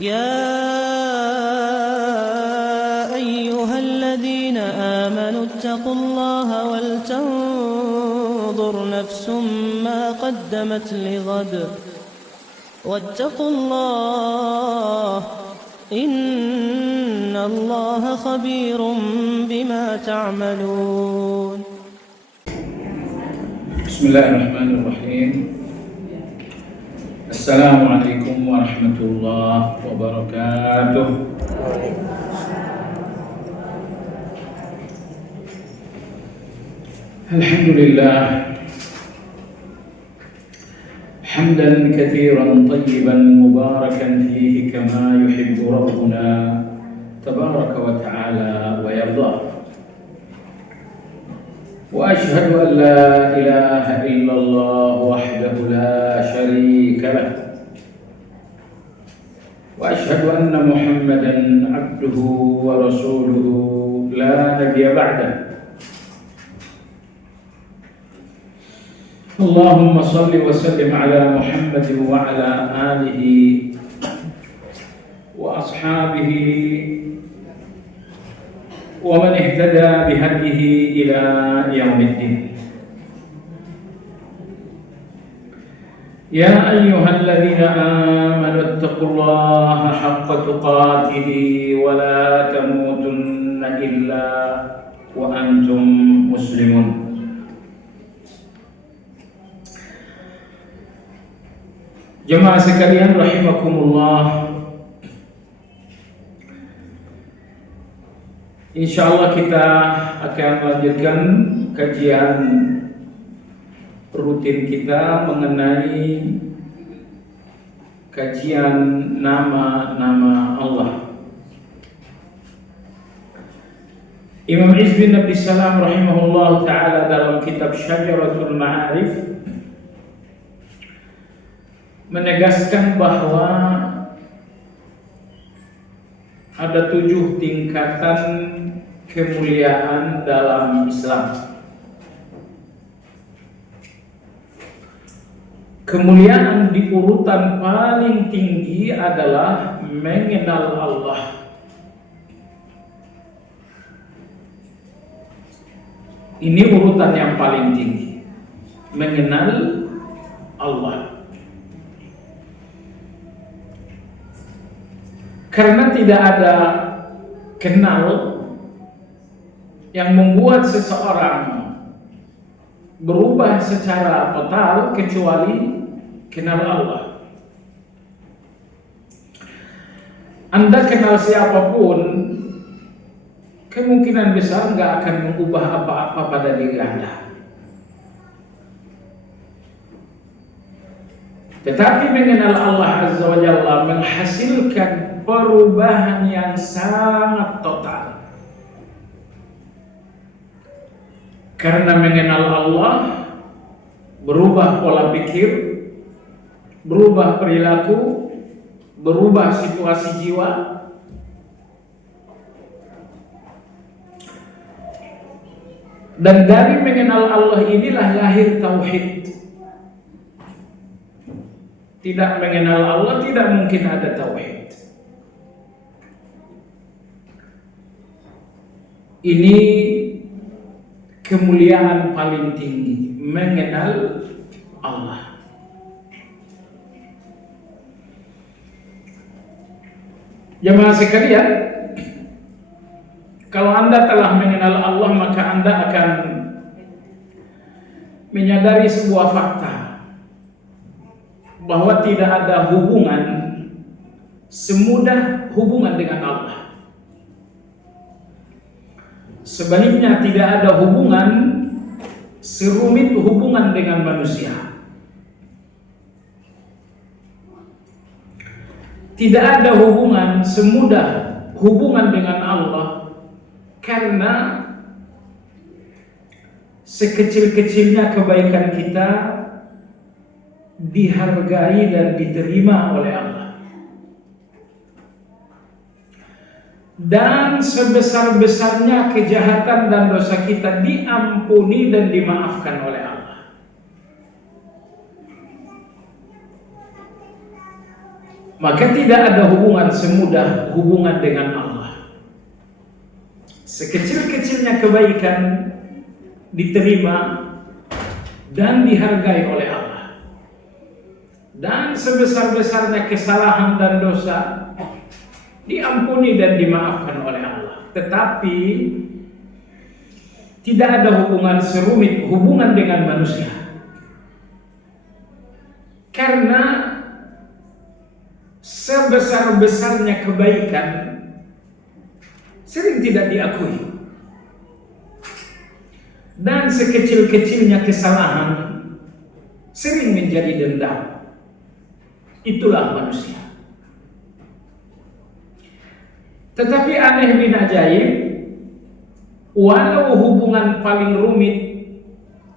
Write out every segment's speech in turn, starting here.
يا أيها الذين آمنوا اتقوا الله ولتنظر نفس ما قدمت لغد واتقوا الله إن الله خبير بما تعملون. بسم الله الرحمن الرحيم. السلام عليكم ورحمة الله وبركاته. الحمد لله حمدا كثيرا طيبا مباركا فيه كما يحب ربنا تبارك وتعالى ويرضاه. وأشهد أن لا إله إلا الله وحده لا شريك له، وأشهد أن محمدا عبده ورسوله لا نبي بعده. اللهم صل وسلم على محمد وعلى آله وأصحابه ومن اهتدى بهديه إلى يوم الدين. يا أيها الذين آمنوا اتقوا الله حق تقاته ولا تموتن إلا وأنتم مسلمون. Jemaah sekalian rahimakumullah, insyaallah kita akan melanjutkan kajian rutin kita mengenai kajian nama-nama Allah. Imam Izz bin Abdissalam rahimahullah ta'ala dalam kitab Syajaratul Ma'arif menegaskan bahwa ada 7 tingkatan kemuliaan dalam Islam. Kemuliaan di urutan paling tinggi adalah mengenal Allah. Ini urutan yang paling tinggi, mengenal Allah. Karena tidak ada kenal yang membuat seseorang berubah secara total kecuali kenal Allah. Anda kenal siapapun, kemungkinan besar nggak akan mengubah apa-apa pada diri Anda. Tetapi mengenal Allah Azza wa Jalla menghasilkan perubahan yang sangat total. Karena mengenal Allah berubah pola pikir, berubah perilaku, berubah situasi jiwa. Dan dari mengenal Allah inilah lahir tauhid. Tidak mengenal Allah tidak mungkin ada tauhid. Ini kemuliaan paling tinggi, mengenal Allah. Jemaah sekalian, kalau Anda telah mengenal Allah, maka Anda akan menyadari sebuah fakta bahwa tidak ada hubungan semudah hubungan dengan Allah. Sebaliknya tidak ada hubungan serumit hubungan dengan manusia. Tidak ada hubungan semudah hubungan dengan Allah, karena sekecil-kecilnya kebaikan kita dihargai dan diterima oleh Allah. Dan sebesar-besarnya kejahatan dan dosa kita diampuni dan dimaafkan oleh Allah. maka tidak ada hubungan semudah hubungan dengan Allah. Sekecil-kecilnya kebaikan diterima dan dihargai oleh Allah, dan sebesar-besarnya kesalahan dan dosa diampuni dan dimaafkan oleh Allah. Tetapi tidak ada hubungan serumit hubungan dengan manusia, karena sebesar-besarnya kebaikan sering tidak diakui, dan sekecil-kecilnya kesalahan sering menjadi dendam. Itulah manusia. Tetapi aneh bin ajaib, walau hubungan paling rumit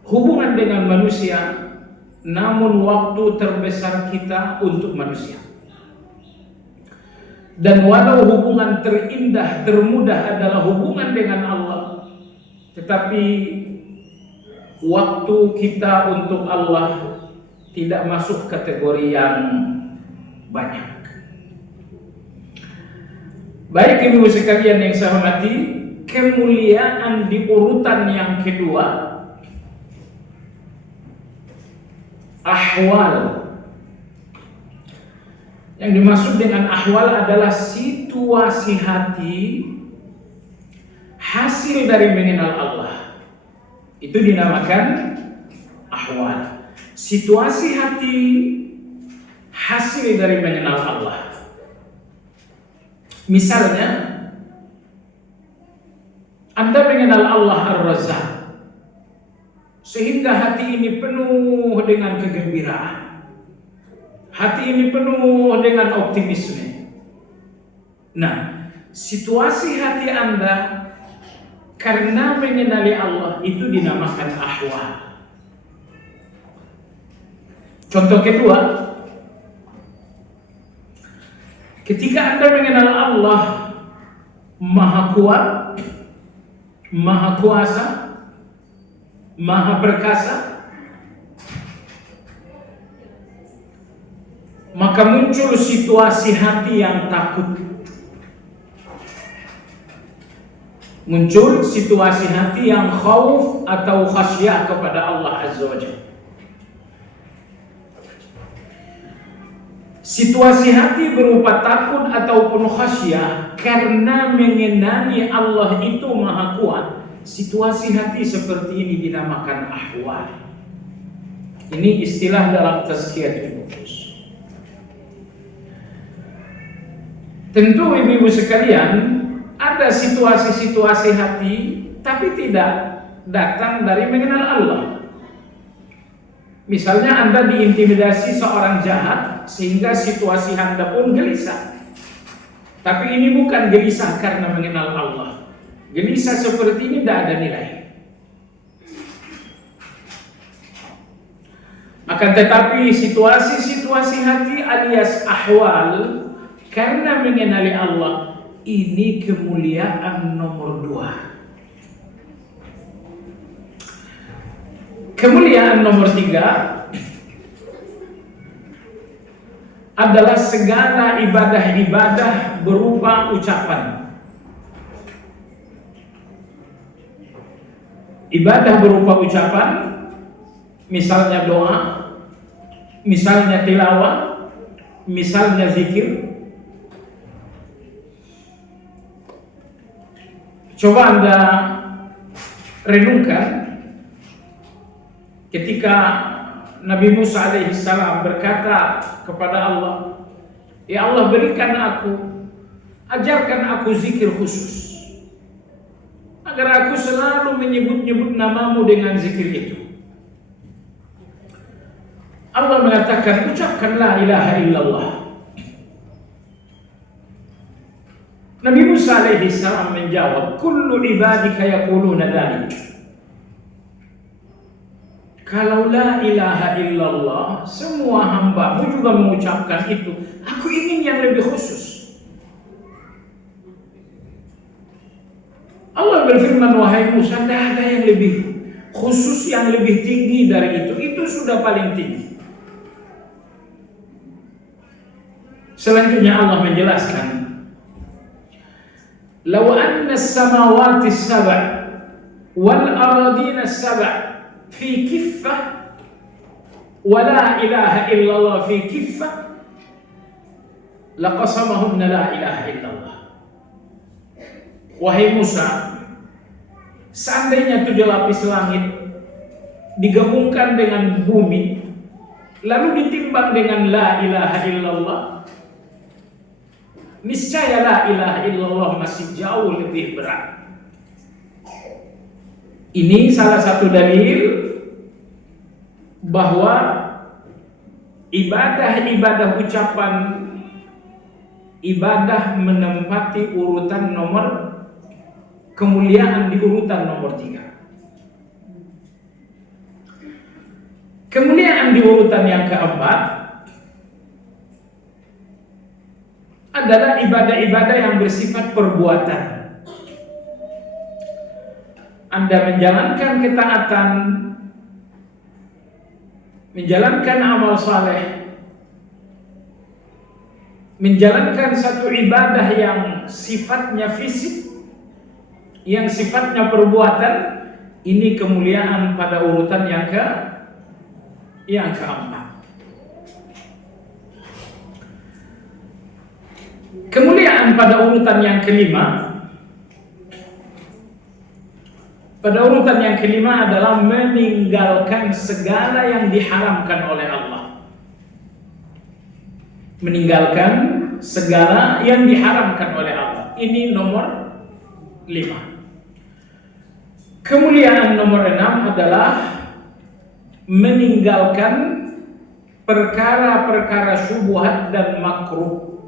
hubungan dengan manusia, namun waktu terbesar kita untuk manusia. Dan walau hubungan terindah, termudah adalah hubungan dengan Allah, tetapi waktu kita untuk Allah tidak masuk kategori yang banyak. Baik ibu sekalian yang saya hormati, kemuliaan di urutan yang kedua, ahwal. Yang dimaksud dengan ahwal adalah situasi hati hasil dari mengenal Allah. Itu dinamakan ahwal. Situasi hati hasil dari mengenal Allah. Misalnya, Anda mengenal Allah Ar-Razzaq, sehingga hati ini penuh dengan kegembiraan. Hati ini penuh dengan optimisme. Nah, situasi hati Anda karena mengenali Allah itu dinamakan ahwal. Contoh kedua, ketika Anda mengenal Allah Maha Kuat, Maha Kuasa, Maha Perkasa, maka muncul situasi hati yang takut. Muncul situasi hati yang khauf atau khasyah kepada Allah Azza wa Jalla. Situasi hati berupa takut ataupun khasyah karena mengenali Allah itu Maha Kuat. Situasi hati seperti ini dinamakan ahwal. Ini istilah dalam tazkiyatul nufus. Tentu ibu-ibu sekalian, ada situasi-situasi hati tapi tidak datang dari mengenal Allah. Misalnya Anda diintimidasi seorang jahat sehingga situasi Anda pun gelisah. Tapi ini bukan gelisah karena mengenal Allah. Gelisah seperti ini tidak ada nilai. Akan tetapi situasi-situasi hati alias ahwal karena mengenali Allah, ini kemuliaan nomor 2. Kemuliaan nomor 3 adalah segala ibadah-ibadah berupa ucapan. Ibadah berupa ucapan, misalnya doa, misalnya tilawah, misalnya zikir. Coba Anda renungkan ketika Nabi Musa alaihissalam berkata kepada Allah, "Ya Allah, berikan aku, ajarkan aku zikir khusus, agar aku selalu menyebut-nyebut namamu dengan zikir itu." Allah mengatakan, "Ucapkan la ilaha illallah." Nabi Musa alaihissalam menjawab, "Kullu ibadika yaquluna dzalik." Kalau la ilaha illallah, semua hambamu juga mengucapkan itu. Aku ingin yang lebih khusus. Allah berfirman, "Wahai Musa, tidak ada yang lebih khusus, yang lebih tinggi dari itu. Itu sudah paling tinggi." Selanjutnya Allah menjelaskan, "Law anna as-samawati as-sab' wal aradina as-sab' fi kiffah wa la ilaha illallah fi kiffah laqasamahunna la ilaha illallah." Wahai Musa, seandainya 7 lapis langit digabungkan dengan bumi, lalu ditimbang dengan la ilaha illallah, niscaya la ilaha illallah masih jauh lebih berat. Ini salah satu dalil bahwa ibadah-ibadah ucapan, ibadah menempati urutan nomor kemuliaan di urutan nomor 3. Kemuliaan di urutan yang keempat adalah ibadah-ibadah yang bersifat perbuatan. Anda menjalankan ketaatan, menjalankan amal saleh, menjalankan satu ibadah yang sifatnya fisik, yang sifatnya perbuatan, ini kemuliaan pada urutan yang keempat. Kemuliaan pada urutan yang kelima, adalah meninggalkan segala yang diharamkan oleh Allah. Meninggalkan segala yang diharamkan oleh Allah. Ini nomor 5. Kemuliaan nomor 6 adalah meninggalkan perkara-perkara syubhat dan makruh.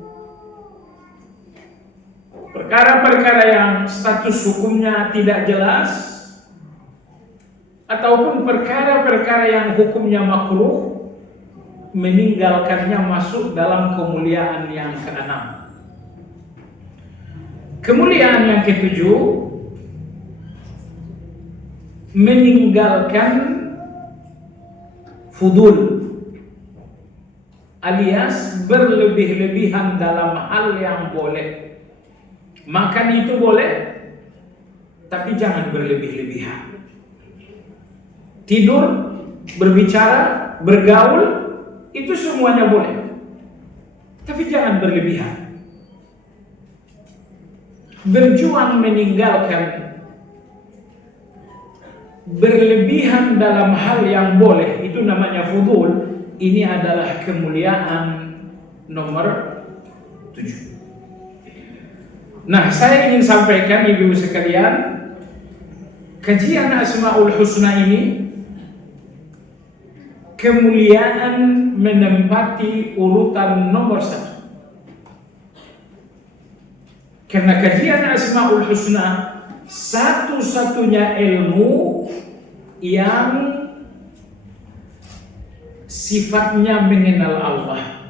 Perkara-perkara yang status hukumnya tidak jelas, ataupun perkara-perkara yang hukumnya makruh, meninggalkannya masuk dalam kemuliaan yang ke-6. Kemuliaan yang ke-7, meninggalkan fudul, alias berlebih-lebihan dalam hal yang boleh. Makan itu boleh, tapi jangan berlebih-lebihan. Tidur, berbicara, bergaul, itu semuanya boleh, tapi jangan berlebihan. Berjuang meninggalkan berlebihan dalam hal yang boleh, itu namanya fudul. Ini adalah kemuliaan nomor 7. Nah, saya ingin sampaikan ibu sekalian, kajian Asmaul Husna ini kemuliaan menempati urutan nomor 1. Karena kajian Asmaul Husna satu-satunya ilmu yang sifatnya mengenal Allah.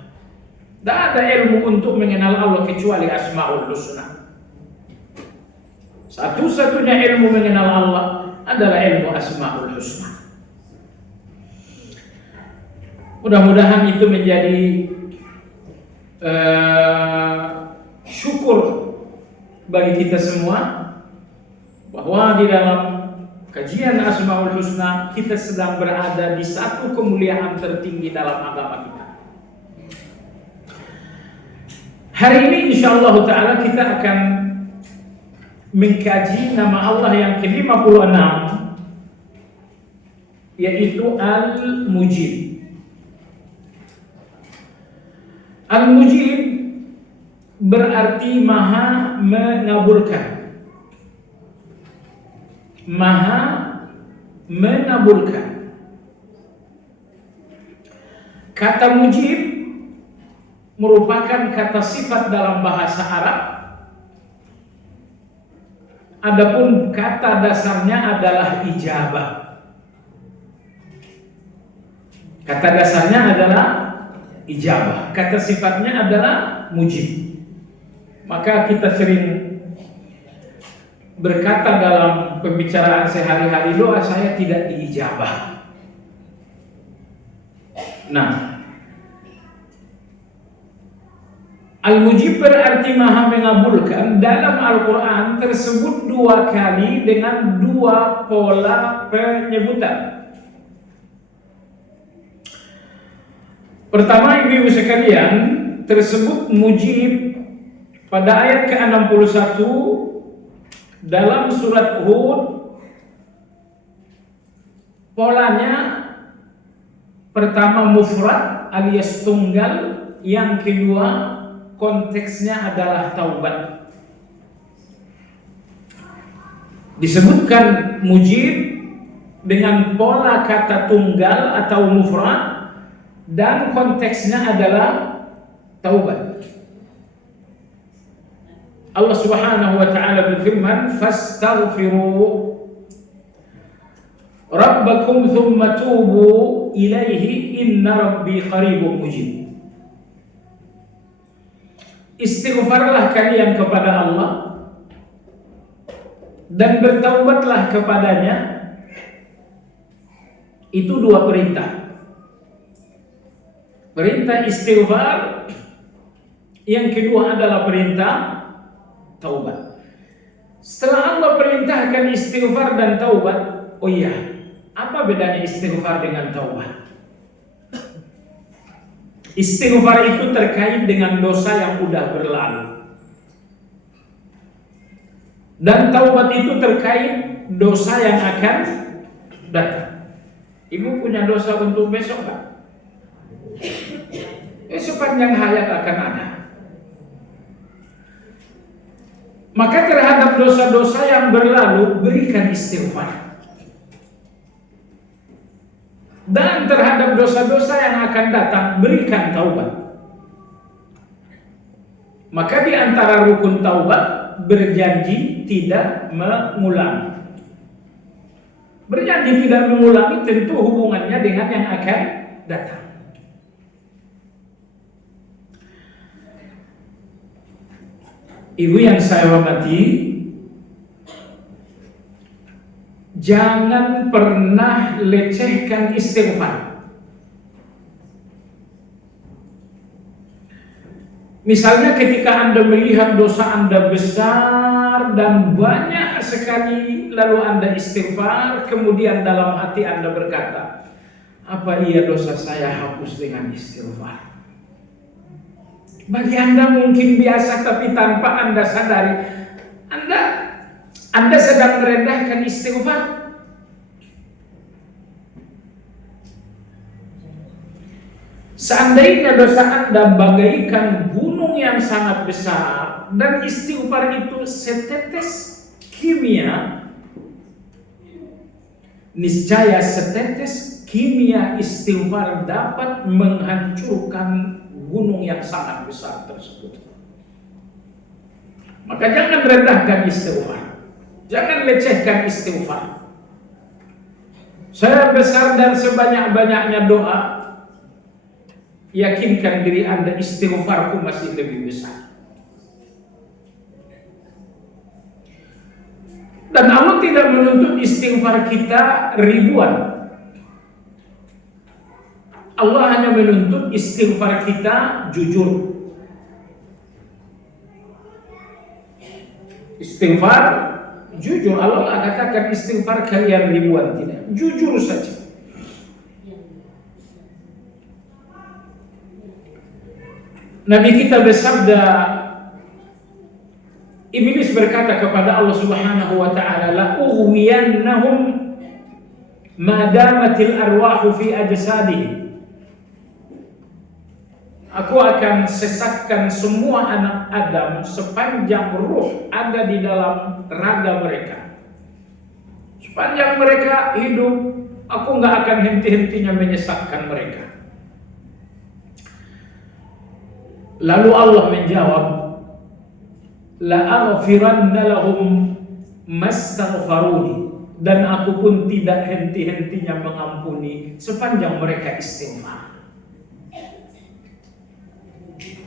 Tidak ada ilmu untuk mengenal Allah kecuali Asmaul Husna. Satu-satunya ilmu mengenal Allah adalah ilmu Asmaul Husna. Mudah-mudahan itu menjadi syukur bagi kita semua, bahwa di dalam kajian Asmaul Husna kita sedang berada di satu kemuliaan tertinggi dalam agama kita. Hari ini insyaallah ta'ala kita akan mengkaji nama Allah yang ke-56, yaitu Al-Mujib. Al-Mujib berarti maha mengabulkan. Maha mengabulkan. Kata mujib merupakan kata sifat dalam bahasa Arab. Adapun kata dasarnya adalah ijabah. Kata dasarnya adalah ijabah. Kata sifatnya adalah mujib. Maka kita sering berkata dalam pembicaraan sehari-hari, doa saya tidak diijabah. Nah, Al-Mujib berarti maha mengabulkan. Dalam Al-Quran tersebut 2 kali dengan 2 pola penyebutan. Pertama, ibu-ibu sekalian, tersebut mujib pada ayat ke-61 dalam surat Hud. Polanya pertama mufrad alias tunggal, yang kedua konteksnya adalah taubat. Disebutkan mujib dengan pola kata tunggal atau mufrad dan konteksnya adalah taubat. Allah Subhanahu wa taala berfirman, "Fastaghfiru rabbakum thumma tubu ilaihi inna rabbi qaribun mujib." Istighfarlah kalian kepada Allah dan bertaubatlah kepadanya. Itu 2 perintah. Perintah istighfar, yang kedua adalah perintah taubat. Setelah Allah perintahkan istighfar dan taubat, oh iya, apa bedanya istighfar dengan taubat? Istighfar itu terkait dengan dosa yang sudah berlalu. Dan taubat itu terkait dosa yang akan datang. Ibu punya dosa untuk besok kan? Sepanjang hayat akan ada. Maka terhadap dosa-dosa yang berlalu berikan istighfar. Dan terhadap dosa-dosa yang akan datang berikan taubat. Maka di antara rukun taubat berjanji tidak mengulangi. Berjanji tidak mengulangi tentu hubungannya dengan yang akan datang. Ibu yang saya hormati, jangan pernah lecehkan istighfar. Misalnya ketika Anda melihat dosa Anda besar dan banyak sekali, lalu Anda istighfar, kemudian dalam hati Anda berkata, apa iya dosa saya hapus dengan istighfar? Bagi Anda mungkin biasa, tapi tanpa Anda sadari, Anda sedang merendahkan istighfar. Seandainya dosa Anda bagaikan gunung yang sangat besar dan istighfar itu setetes kimia, niscaya setetes kimia istighfar dapat menghancurkan gunung yang sangat besar tersebut. Maka jangan rendahkan istighfar, jangan lecehkan istighfar. Saya besar dan sebanyak-banyaknya doa, yakinkan diri Anda istighfarku masih lebih besar. Dan Allah tidak menuntut istighfar kita ribuan. Allah hanya menuntut istighfar kita jujur. Istighfar jujur. Allah tidak katakan istighfar kalian ribuan, tidak. Jujur saja. Nabi kita bersabda, Iblis berkata kepada Allah Subhanahu wa taala, la ughwiyannahum ma damatil arwahu fi ajsadihim. Aku akan sesatkan semua anak Adam sepanjang ruh ada di dalam raga mereka. Sepanjang mereka hidup, aku nggak akan henti-hentinya menyesatkan mereka. Lalu Allah menjawab, la aghfiranna lahum mastaghfaruni, dan aku pun tidak henti-hentinya mengampuni sepanjang mereka istighfar.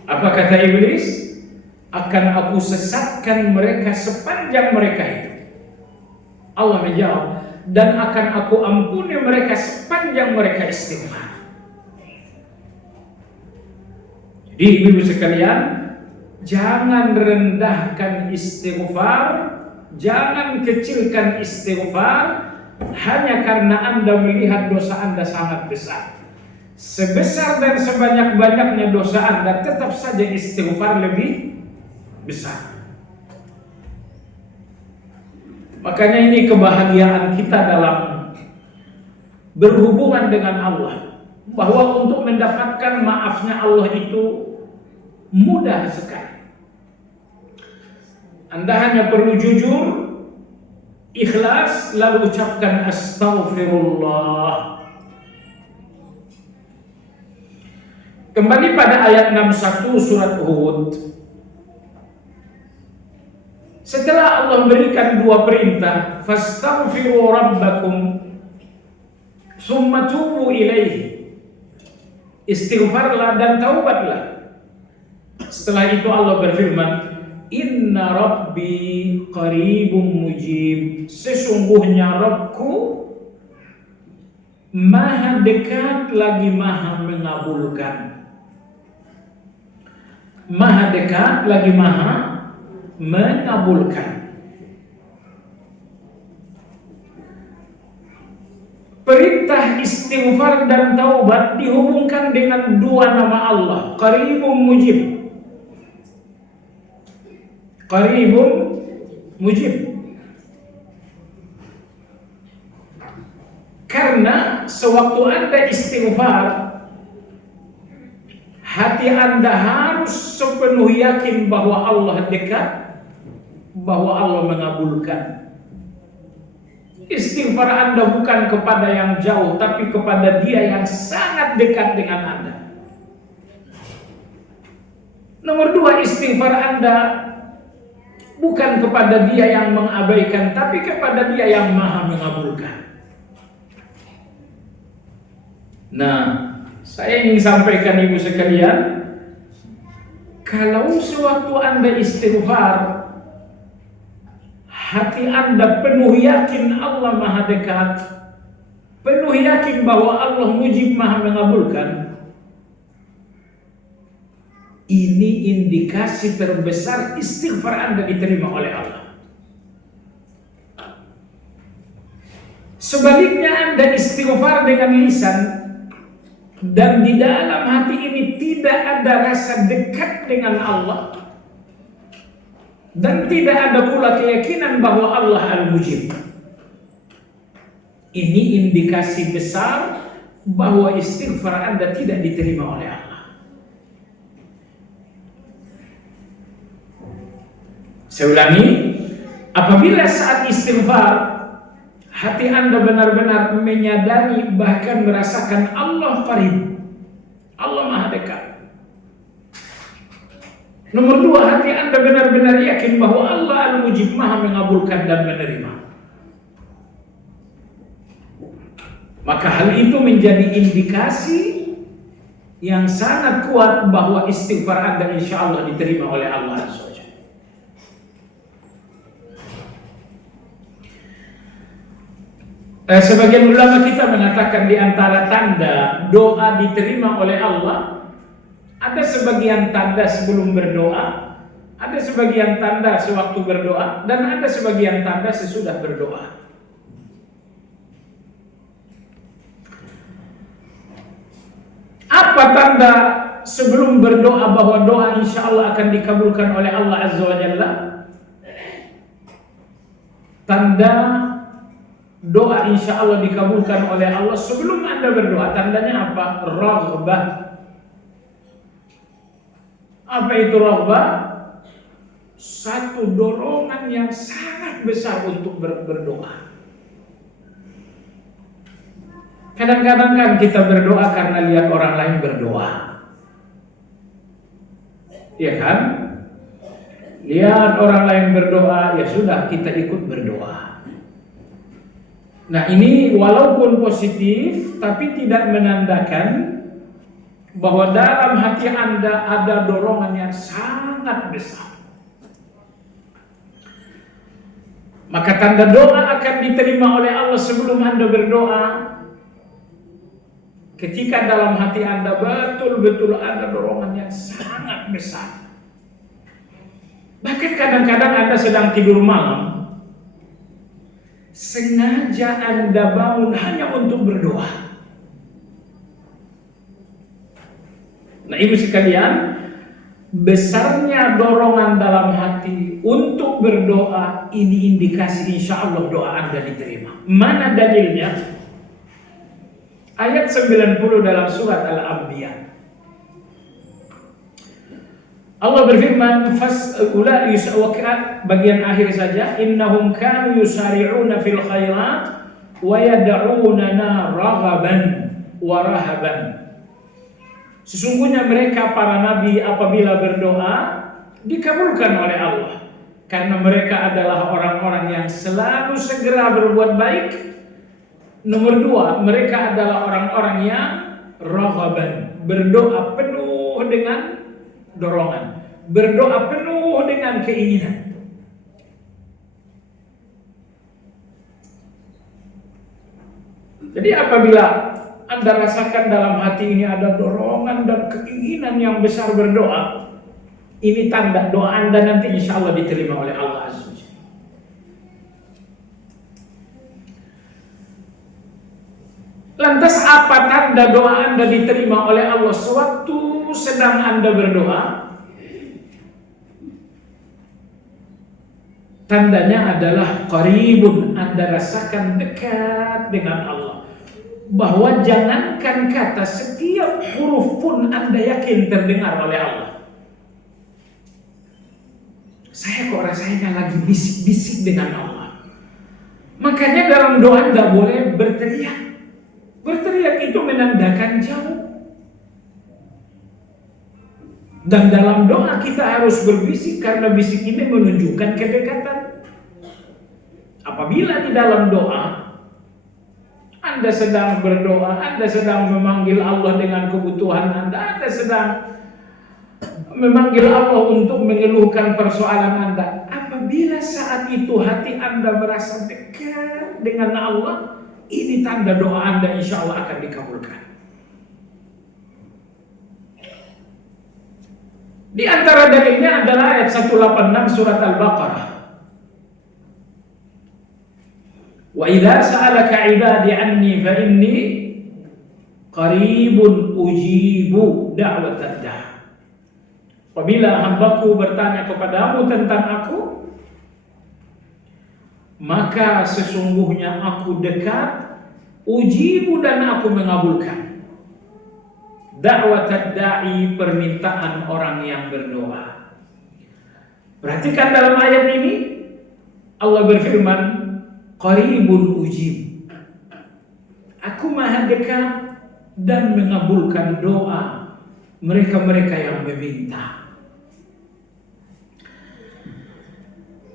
Apa kata Iblis? Akan aku sesatkan mereka sepanjang mereka hidup. Allah menjawab, dan akan aku ampuni mereka sepanjang mereka istighfar. Jadi ibu-ibu sekalian, Jangan rendahkan istighfar, jangan kecilkan istighfar hanya karena Anda melihat dosa Anda sangat besar. Sebesar dan sebanyak-banyaknya dosa Anda, tetap saja istighfar lebih besar. Makanya ini kebahagiaan kita dalam berhubungan dengan Allah, bahwa untuk mendapatkan maafnya Allah itu mudah sekali. Anda hanya perlu jujur, ikhlas, lalu ucapkan astaghfirullah. Kembali pada ayat 61 surat Hud. Setelah Allah berikan dua perintah, fastaghfiru rabbakum tsumma tubu ilaihi, istighfarlah dan taubatlah. Setelah itu Allah berfirman, inna rabbi qaribun mujib, sesungguhnya Rabbku maha dekat lagi maha mengabulkan. Maha dekat lagi maha mengabulkan. Perintah istighfar dan taubat dihubungkan dengan dua nama Allah, Qaribun Mujib. Qaribun Mujib. Karena sewaktu Anda istighfar, hati Anda harus sepenuh yakin bahwa Allah dekat, bahwa Allah mengabulkan. Istighfar Anda bukan kepada yang jauh, tapi kepada Dia yang sangat dekat dengan Anda. Nomor dua, istighfar Anda bukan kepada Dia yang mengabaikan, tapi kepada Dia yang maha mengabulkan. Nah, saya ingin sampaikan ibu sekalian, kalau sewaktu Anda istighfar, hati Anda penuh yakin Allah maha dekat, penuh yakin bahwa Allah mujib maha mengabulkan, ini indikasi terbesar istighfar Anda diterima oleh Allah. Sebaliknya Anda istighfar dengan lisan, dan di dalam hati ini tidak ada rasa dekat dengan Allah, dan tidak ada pula keyakinan bahwa Allah Al-Mujib, ini indikasi besar bahwa istighfar Anda tidak diterima oleh Allah. Saya ulangi, apabila saat istighfar hati Anda benar-benar menyadari, bahkan merasakan Allah qarib, Allah maha dekat. Nomor dua, hati Anda benar-benar yakin bahwa Allah Al-Mujib maha mengabulkan dan menerima. Maka hal itu menjadi indikasi yang sangat kuat bahwa istighfar Anda insya Allah diterima oleh Allah SWT. Sebagian ulama kita mengatakan di antara tanda doa diterima oleh Allah, ada sebagian tanda sebelum berdoa, ada sebagian tanda sewaktu berdoa, dan ada sebagian tanda sesudah berdoa. Apa tanda sebelum berdoa bahwa doa insya Allah akan dikabulkan oleh Allah Azza wa Jalla? Tanda doa insya Allah dikabulkan oleh Allah sebelum Anda berdoa, tandanya apa? Raghbah. Apa itu raghbah? Satu dorongan yang sangat besar untuk berdoa. Kadang-kadang kan kita berdoa karena lihat orang lain berdoa, ya kan? Lihat orang lain berdoa, ya sudah kita ikut berdoa. Nah, ini walaupun positif, tapi tidak menandakan bahwa dalam hati Anda ada dorongan yang sangat besar. Maka tanda doa akan diterima oleh Allah sebelum Anda berdoa, ketika dalam hati Anda betul-betul ada dorongan yang sangat besar. Bahkan kadang-kadang Anda sedang tidur malam, sengaja Anda bangun hanya untuk berdoa. Nah, ibu sekalian, besarnya dorongan dalam hati untuk berdoa ini indikasi insya Allah doa Anda diterima. Mana dalilnya? Ayat 90 dalam surat Al-Anbiya. Allah berfirman, bagian akhir saja, innahum kanu yusari'una fil khairat wa yad'unana raghaban wa rahaban. Sesungguhnya mereka para nabi apabila berdoa dikabulkan oleh Allah, karena mereka adalah orang-orang yang selalu segera berbuat baik. Nomor 2, mereka adalah orang-orang yang raghaban, berdoa penuh dengan dorongan, berdoa penuh dengan keinginan. Jadi apabila Anda rasakan dalam hati ini ada dorongan dan keinginan yang besar berdoa, ini tanda doa Anda nanti insya Allah diterima oleh Allah Azza wa Jalla. Lantas apa tanda doa Anda diterima oleh Allah sewaktu sedang Anda berdoa? Tandanya adalah qaribun, Anda rasakan dekat dengan Allah. Bahwa jangankan kata, setiap huruf pun Anda yakin terdengar oleh Allah. Saya kok rasanya lagi bisik-bisik dengan Allah. Makanya dalam doa Anda boleh berteriak. Berteriak itu menandakan jauh. Dan dalam doa kita harus berbisik, karena bisik ini menunjukkan kedekatan. Apabila di dalam doa Anda sedang berdoa, Anda sedang memanggil Allah dengan kebutuhan Anda sedang memanggil Allah untuk mengeluhkan persoalan Anda. Apabila saat itu hati Anda merasa dekat dengan Allah, ini tanda doa Anda insya Allah akan dikabulkan. Di antara dalilnya adalah ayat 186 surat Al-Baqarah. Wa idza sa'alaka 'ibadi 'anni fa inni qaribun ujibu da'watad da'i. Apabila hambaku bertanya kepadamu tentang aku, maka sesungguhnya aku dekat, ujibu dan aku mengabulkan da'watad da'i, permintaan orang yang berdoa. Perhatikan dalam ayat ini Allah berfirman, qaribun ujib, aku maha dekat dan mengabulkan doa mereka-mereka yang meminta.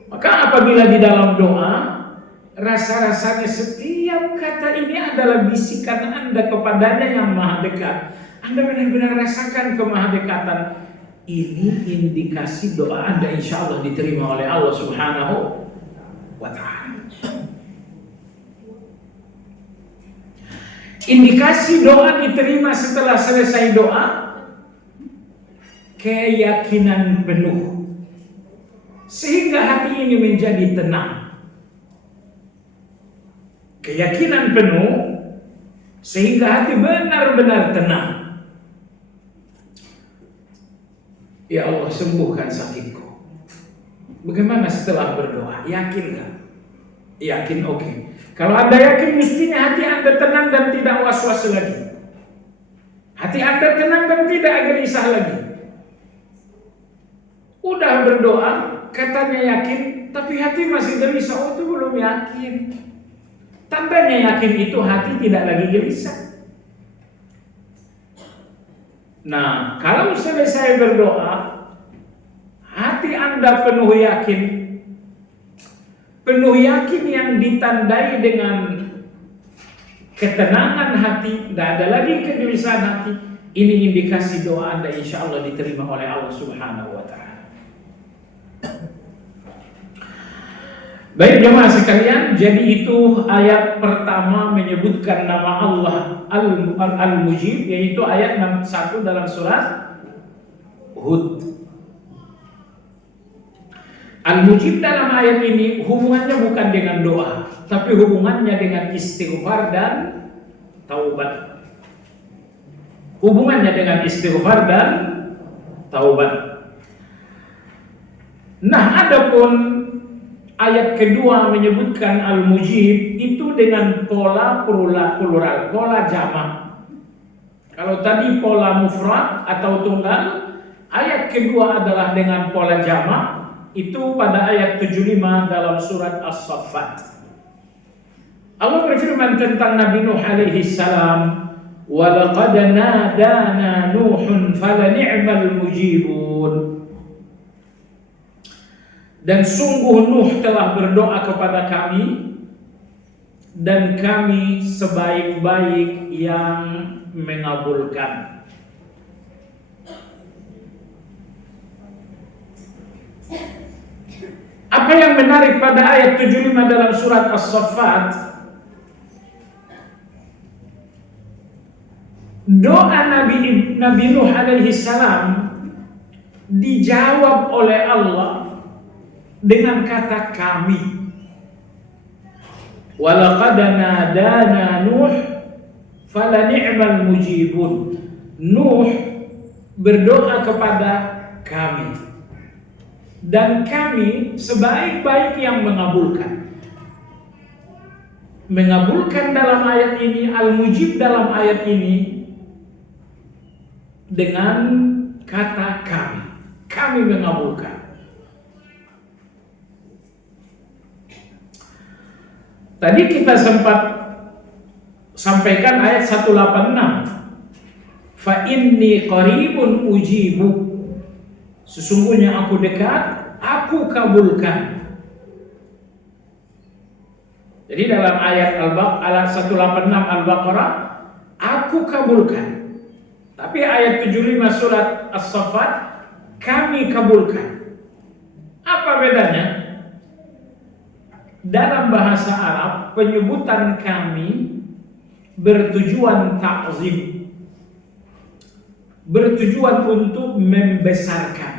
Maka apabila di dalam doa rasa-rasanya setiap kata ini adalah bisikan Anda kepadanya yang maha dekat, Anda benar-benar rasakan kemahadekatan, ini indikasi doa Anda insya Allah diterima oleh Allah Subhanahu wa ta'ala. Indikasi doa diterima setelah selesai doa, keyakinan penuh, sehingga hati ini menjadi tenang. Keyakinan penuh sehingga hati benar-benar tenang. Ya Allah, sembuhkan sakitku. Bagaimana setelah berdoa? Yakin gak? Yakin, oke. Kalau Anda yakin, mestinya hati Anda tenang dan tidak was-was lagi. Hati Anda tenang dan tidak gelisah lagi. Udah berdoa, katanya yakin, tapi hati masih gelisah. Oh, itu belum yakin. Tandanya yakin itu hati tidak lagi gelisah. Nah, kalau selesai berdoa, hati Anda penuh yakin yang ditandai dengan ketenangan hati, tidak ada lagi kegelisahan hati. Ini indikasi doa Anda insya Allah diterima oleh Allah Subhanahu wa ta'ala. Baik jemaah sekalian, jadi itu ayat pertama menyebutkan nama Allah Al-Mujib, yaitu ayat 61 dalam surat Hud. Al-Mujib dalam ayat ini hubungannya bukan dengan doa, tapi hubungannya dengan istighfar dan taubat. Hubungannya dengan istighfar dan taubat. Nah, adapun ayat kedua menyebutkan Al-Mujib itu dengan pola plural, pola jamak. Kalau tadi pola mufrad atau tunggal, ayat kedua adalah dengan pola jamak. Itu pada ayat 75 dalam surat As-Saffat. Allah berfirman tentang Nabi Nuh alaihi salam, "Wa laqad nadana Nuhun falani'mal mujibun." Dan sungguh Nuh telah berdoa kepada kami, dan kami sebaik-baik yang mengabulkan. Apa yang menarik pada ayat 75 dalam surat As-Saffat, doa Nabi Nuh alaihi salam dijawab oleh Allah dengan kata kami. Walaqad nadana Nuh falani'mal mujibun. Nuh berdoa kepada kami, dan kami sebaik-baik yang mengabulkan. Mengabulkan dalam ayat ini, Al-Mujib dalam ayat ini dengan kata kami. Kami mengabulkan. Tadi kita sempat sampaikan ayat 186. Fa inni qaribun ujibu. Sesungguhnya aku dekat, aku kabulkan. Jadi dalam ayat 186 Al-Baqarah, aku kabulkan. Tapi ayat 75 surat As-Saffat, kami kabulkan. Apa bedanya? Dalam bahasa Arab, penyebutan kami bertujuan ta'zim, bertujuan untuk membesarkan.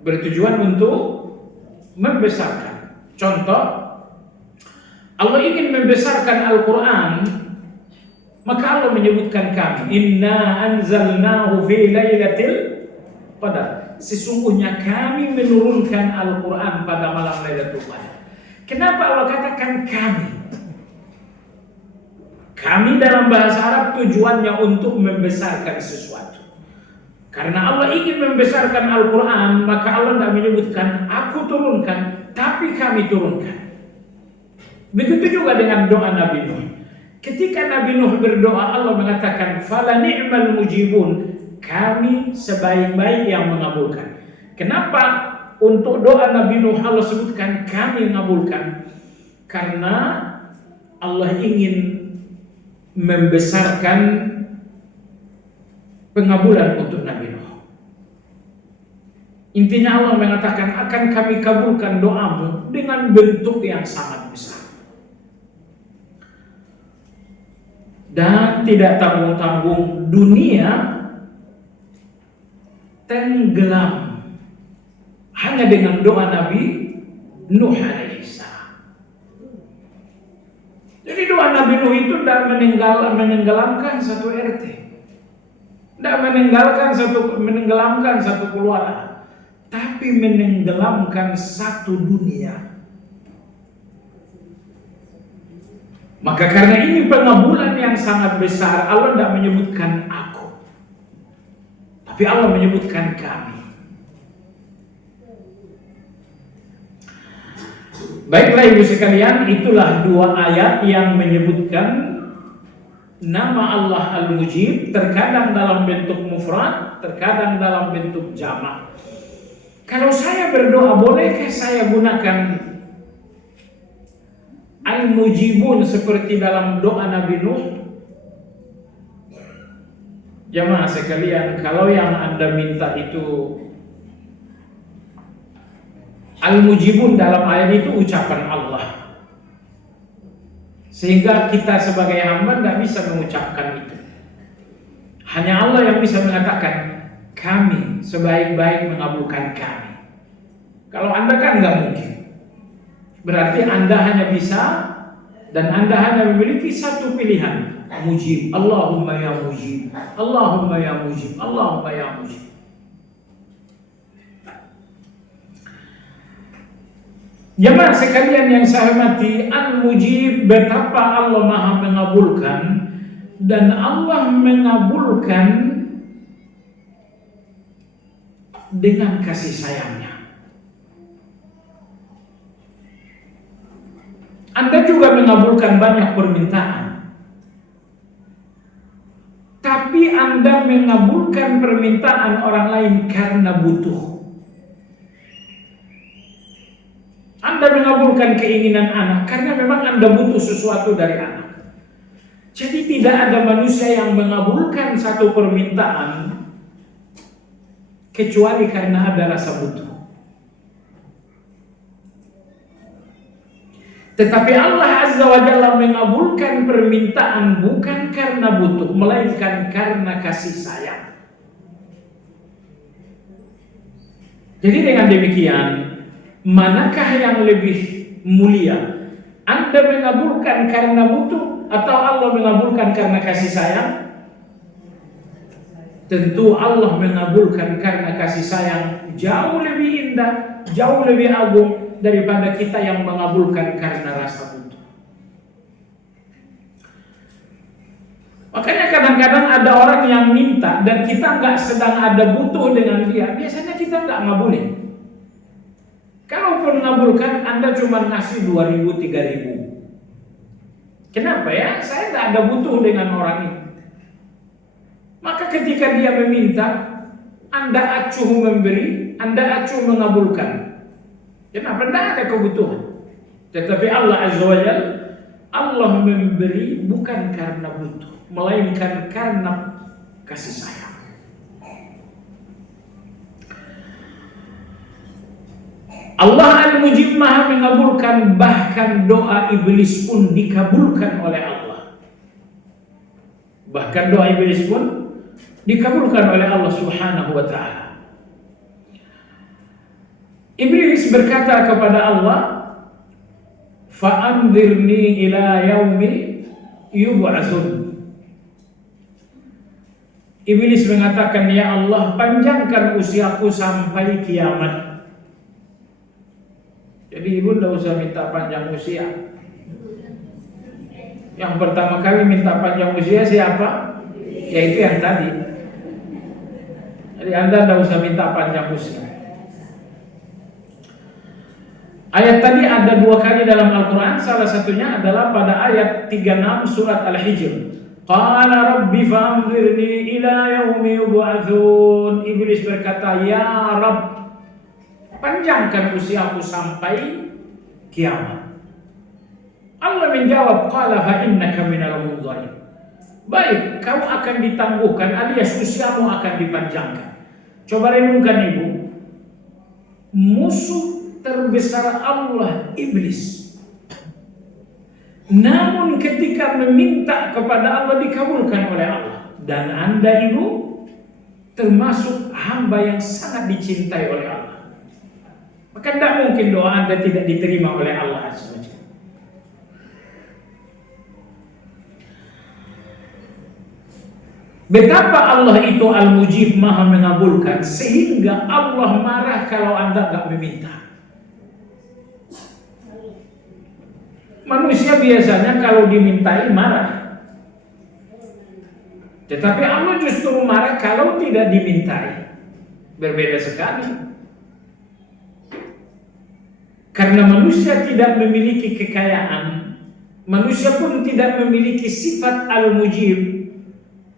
Bertujuan untuk membesarkan. Contoh, Allah ingin membesarkan Al-Quran, maka Allah menyebutkan kami. Inna anzalnahu fi lailatul qadar. Sesungguhnya kami menurunkan Al-Quran pada malam Lailatul Qadar. Kenapa Allah katakan kami? Kami dalam bahasa Arab tujuannya untuk membesarkan sesuatu. Karena Allah ingin membesarkan Al-Quran, maka Allah tidak menyebutkan aku turunkan, tapi kami turunkan. Begitu juga dengan doa Nabi Nuh. Ketika Nabi Nuh berdoa, Allah mengatakan fala ni'mal mujibun, kami sebaik-baik yang mengabulkan. Kenapa untuk doa Nabi Nuh Allah sebutkan kami mengabulkan? Karena Allah ingin membesarkan pengabulan untuk Nabi Nuh. Intinya Allah mengatakan akan kami kabulkan doamu dengan bentuk yang sangat besar. Dan tidak tanggung-tanggung, dunia tenggelam hanya dengan doa Nabi Nuh alaihissalam. Jadi doa Nabi Nuh itu tidak menenggelamkan satu RT, tidak menenggelamkan satu keluarga, tapi menenggelamkan satu dunia. Maka karena ini pengabulan yang sangat besar, Allah tidak menyebutkan aku, tapi Allah menyebutkan kami. Baiklah ibu sekalian, itulah dua ayat yang menyebutkan nama Allah Al-Mujib, terkadang dalam bentuk mufrad, terkadang dalam bentuk jamak. Kalau saya berdoa, bolehkah saya gunakan Al-Mujibun seperti dalam doa Nabi Nuh? Jamaah sekalian, kalau yang Anda minta itu Al-Mujibun dalam ayat itu ucapan Allah, sehingga kita sebagai hamba tidak bisa mengucapkan itu. Hanya Allah yang bisa mengatakan kami sebaik-baik mengabulkan kami. Kalau Anda kan nggak mungkin. Berarti Anda hanya bisa dan Anda hanya memiliki satu pilihan, mujib. Allahumma ya mujib, Allahumma ya mujib, Allahumma ya mujib. Jemaah sekalian yang saya hormati, al-mujib, betapa Allah Maha mengabulkan, dan Allah mengabulkan dengan kasih sayangnya. Anda juga mengabulkan banyak permintaan, tapi Anda mengabulkan permintaan orang lain karena butuh. Anda mengabulkan keinginan anak karena memang Anda butuh sesuatu dari anak. Jadi tidak ada manusia yang mengabulkan satu permintaan kecuali karena ada rasa butuh. Tetapi Allah Azza wa Jalla mengabulkan permintaan bukan karena butuh, melainkan karena kasih sayang. Jadi dengan demikian, manakah yang lebih mulia? Anda mengabulkan karena butuh atau Allah mengabulkan karena kasih sayang? Tentu Allah mengabulkan karena kasih sayang jauh lebih indah, jauh lebih agung daripada kita yang mengabulkan karena rasa butuh. Makanya kadang-kadang ada orang yang minta dan kita nggak sedang ada butuh dengan dia, biasanya kita nggak ngabulin. Kalaupun ngabulkan, Anda cuma ngasih 2.000, 3.000. Kenapa ya? Saya nggak ada butuh dengan orang ini. Maka ketika dia meminta, Anda acuh memberi, Anda acuh mengabulkan. Kenapa? Tidak ada kebutuhan. Tetapi Allah Azza wa Jalla, Allah memberi bukan karena butuh, melainkan karena kasih sayang. Allah Al-Mujib Maha mengabulkan, bahkan doa iblis pun dikabulkan oleh Allah. Bahkan doa iblis pun dikabulkan oleh Allah Subhanahu wa ta'ala. Iblis berkata kepada Allah, "Fa'anzirni ila yaumi yub'atsun." Iblis mengatakan, "Ya Allah, panjangkan usiaku sampai kiamat." Jadi ibu tidak usah minta panjang usia. Yang pertama kali minta panjang usia siapa? Yaitu yang tadi. Jadi Anda tidak usah minta panjang usia. Ayat tadi ada 2 kali dalam Al-Quran. Salah satunya adalah pada ayat 36 surat Al-Hijr. Qala rabbi fa'anzirni ila yaumi yub'atsun. Iblis berkata, "Ya Rabb, panjangkan usiaku sampai kiamat." Allah menjawab, "Qala fa innaka minal munzirin." Baik, kamu akan ditangguhkan, alias usiamu akan dipanjangkan. Coba renungkan ibu, musuh terbesar Allah iblis, namun ketika meminta kepada Allah dikabulkan oleh Allah. Dan Anda ibu termasuk hamba yang sangat dicintai oleh Allah, maka tidak mungkin doa Anda tidak diterima oleh Allah Azza wa Jalla. Betapa Allah itu Al-Mujib, Maha mengabulkan, sehingga Allah marah kalau Anda tidak meminta. Manusia biasanya kalau dimintai marah, tetapi Allah justru marah kalau tidak dimintai. Berbeda sekali. Karena manusia tidak memiliki kekayaan, manusia pun tidak memiliki sifat Al-Mujib,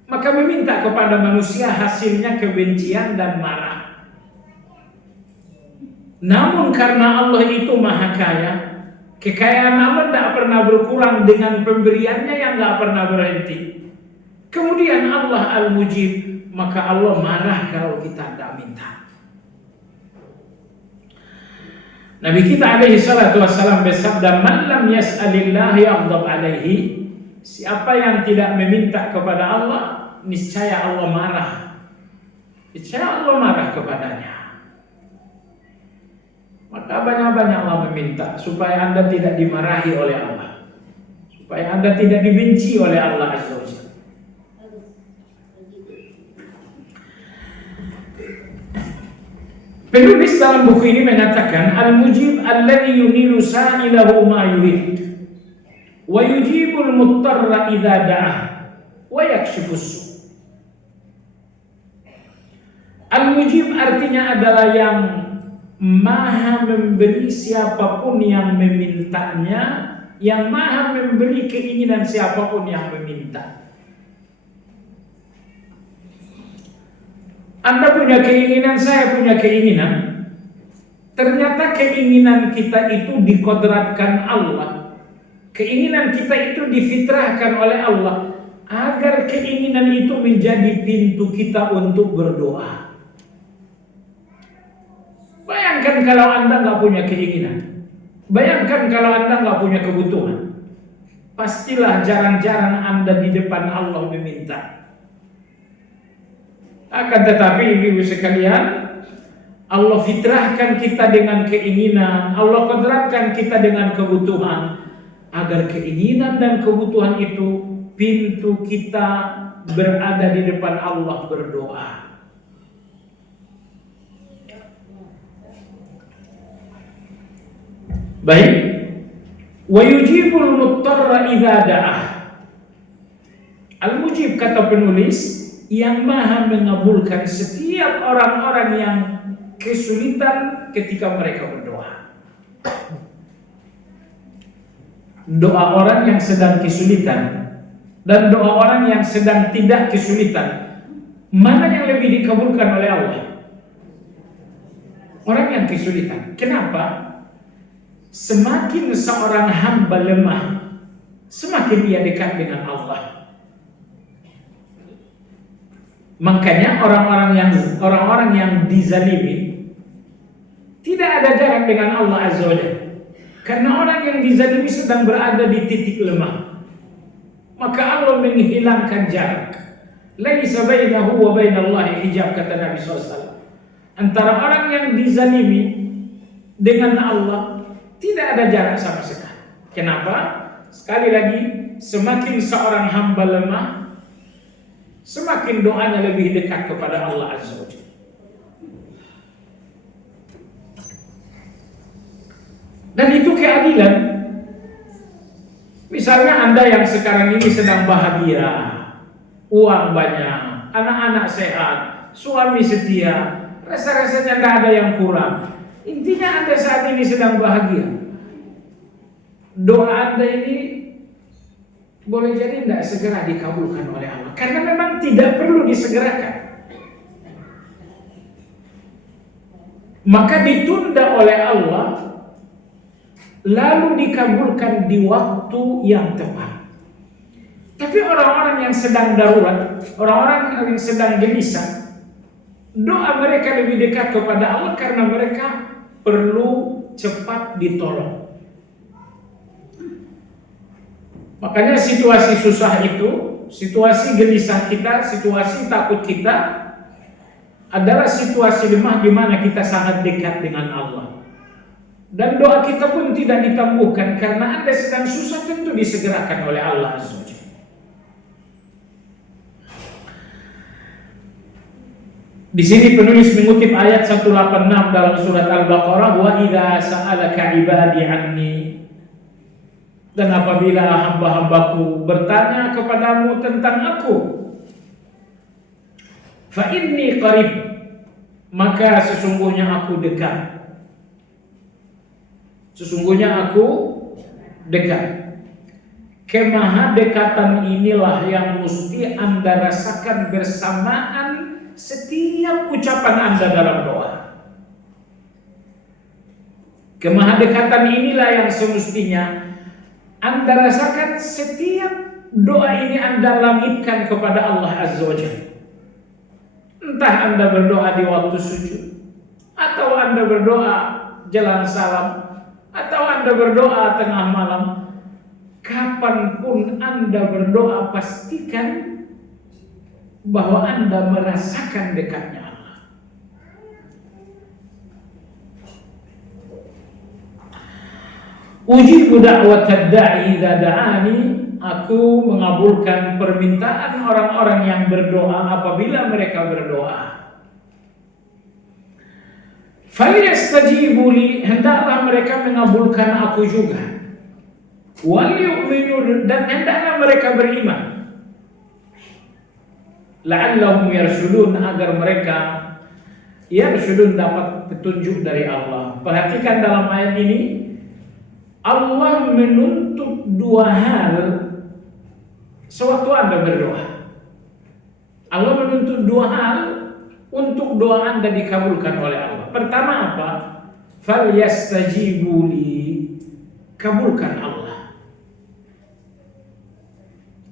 maka meminta kepada manusia hasilnya kebencian dan marah. Namun karena Allah itu Maha Kaya, kekayaan Allah tidak pernah berkurang dengan pemberiannya yang tidak pernah berhenti. Kemudian Allah Al-Mujib, maka Allah marah kalau kita tidak minta. Nabi kita alaihi salatu wassalam bersabda, "Man lam yas'alillah yaghdab alaihi." Siapa yang tidak meminta kepada Allah, niscaya Allah marah. Niscaya Allah marah kepadanya. Maka banyak-banyaklah meminta supaya Anda tidak dimarahi oleh Allah, supaya Anda tidak dibenci oleh Allah Azza wa Jalla. Penulis dalam buku ini mengatakan, al-mujib alladhi yunilu sa'ilahu ma yurid wa yujibul muttarra idza da'ah wa yakshifus su'. Al-mujib artinya adalah yang maha memberi siapapun yang memintanya, yang maha memberi keinginan siapapun yang meminta. Anda punya keinginan, saya punya keinginan. Ternyata keinginan kita itu dikodratkan Allah. Keinginan kita itu difitrahkan oleh Allah agar keinginan itu menjadi pintu kita untuk berdoa. Bayangkan kalau Anda nggak punya keinginan. Bayangkan kalau Anda nggak punya kebutuhan. Pastilah jarang-jarang Anda di depan Allah meminta. Akan tetapi ibu sekalian, Allah fitrahkan kita dengan keinginan, Allah kodratkan kita dengan kebutuhan, agar keinginan dan kebutuhan itu pintu kita berada di depan Allah berdoa. Baik, wa yujibul muttarra idza da'ah. Al-mujib kata penulis, yang maha mengabulkan setiap orang-orang yang kesulitan ketika mereka berdoa. Doa orang yang sedang kesulitan dan doa orang yang sedang tidak kesulitan, mana yang lebih dikabulkan oleh Allah? Orang yang kesulitan. Kenapa? Semakin seorang hamba lemah, semakin ia dekat dengan Allah. Makanya orang-orang yang dizalimi tidak ada jarak dengan Allah Azza wa Jalla. Karena orang yang dizalimi sedang berada di titik lemah. Maka Allah menghilangkan jarak. Laisa bainahu wa bainallahi hijab, kata Nabi SAW. Antara orang yang dizalimi dengan Allah tidak ada jarak sama sekali. Kenapa? Sekali lagi, semakin seorang hamba lemah, semakin doanya lebih dekat kepada Allah Azza wa Jalla. Dan itu keadilan. Misalnya Anda yang sekarang ini sedang bahagia, uang banyak, anak-anak sehat, suami setia, rasa-rasanya tidak ada yang kurang. Intinya Anda saat ini sedang bahagia. Doa Anda ini boleh jadi tidak segera dikabulkan oleh Allah, karena memang tidak perlu disegerakan. Maka ditunda oleh Allah, lalu dikabulkan di waktu yang tepat. Tapi orang-orang yang sedang darurat, orang-orang yang sedang gelisah, doa mereka lebih dekat kepada Allah karena mereka perlu cepat ditolong. Makanya situasi susah itu, situasi gelisah kita, situasi takut kita adalah situasi lemah di mana kita sangat dekat dengan Allah. Dan doa kita pun tidak ditangguhkan karena Anda sedang susah, tentu disegerakan oleh Allah Azza wa Jalla. Di sini penulis mengutip ayat 186 dalam surat Al-Baqarah, wa idza sa'alaka ibadi anni. Dan apabila hamba-hambaku bertanya kepadamu tentang aku, fa inni qarib, maka sesungguhnya aku dekat. Sesungguhnya aku dekat. Kemahadekatan inilah yang mesti Anda rasakan bersamaan setiap ucapan Anda dalam doa. Kemahadekatan inilah yang semestinya Anda rasakan setiap doa ini Anda langitkan kepada Allah Azza wa Jalla. Entah Anda berdoa di waktu sujud, atau Anda berdoa jalan salam, atau Anda berdoa tengah malam. Kapanpun Anda berdoa, pastikan bahwa Anda merasakan dekatnya Allah. Ujibu da'watad da'i idza da'ani, aku mengabulkan permintaan orang-orang yang berdoa apabila mereka berdoa. Falyastajibu li, hendaklah mereka mengabulkan aku juga. Wal yu'minu, dan hendaklah mereka beriman. La'allahum yarshudun, agar mereka yarshudun dapat petunjuk dari Allah. Perhatikan dalam ayat ini Allah menuntut dua hal sewaktu Anda berdoa. Allah menuntut dua hal untuk doa Anda dikabulkan oleh Allah. Pertama apa? Falyastajibu li, kabulkan Allah.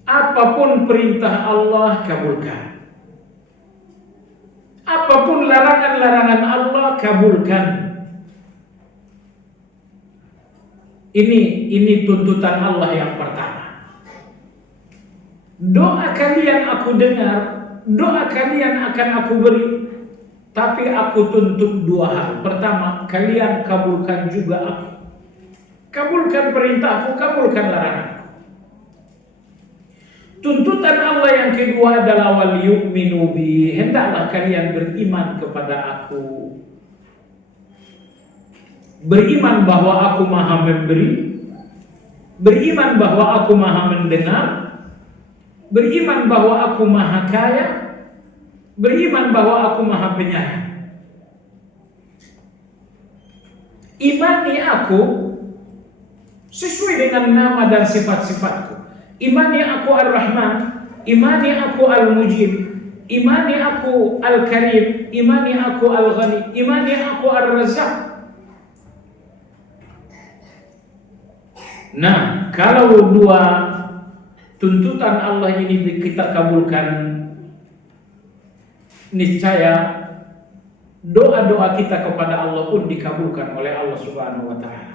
Apapun perintah Allah, kabulkan. Apapun larangan-larangan Allah, kabulkan. Ini tuntutan Allah yang pertama. Doa kalian aku dengar, doa kalian akan aku beri, tapi aku tuntut dua hal. Pertama, kalian kabulkan juga aku. Kabulkan perintahku, kabulkan laranganku. Tuntutan Allah yang kedua adalah wal yu'minu bi, hendaklah kalian beriman kepada aku. Beriman bahwa aku maha memberi, beriman bahwa aku maha mendengar, beriman bahwa aku maha kaya, beriman bahwa aku maha penyayang. Imani aku sesuai dengan nama dan sifat-sifatku. Imani aku Ar-Rahman, imani aku Al-Mujib, imani aku Al-Karim, imani aku Al-Ghani, imani aku Ar-Razzaq. Nah, kalau dua tuntutan Allah ini kita kabulkan, niscaya doa-doa kita kepada Allah pun dikabulkan oleh Allah Subhanahu wa taala.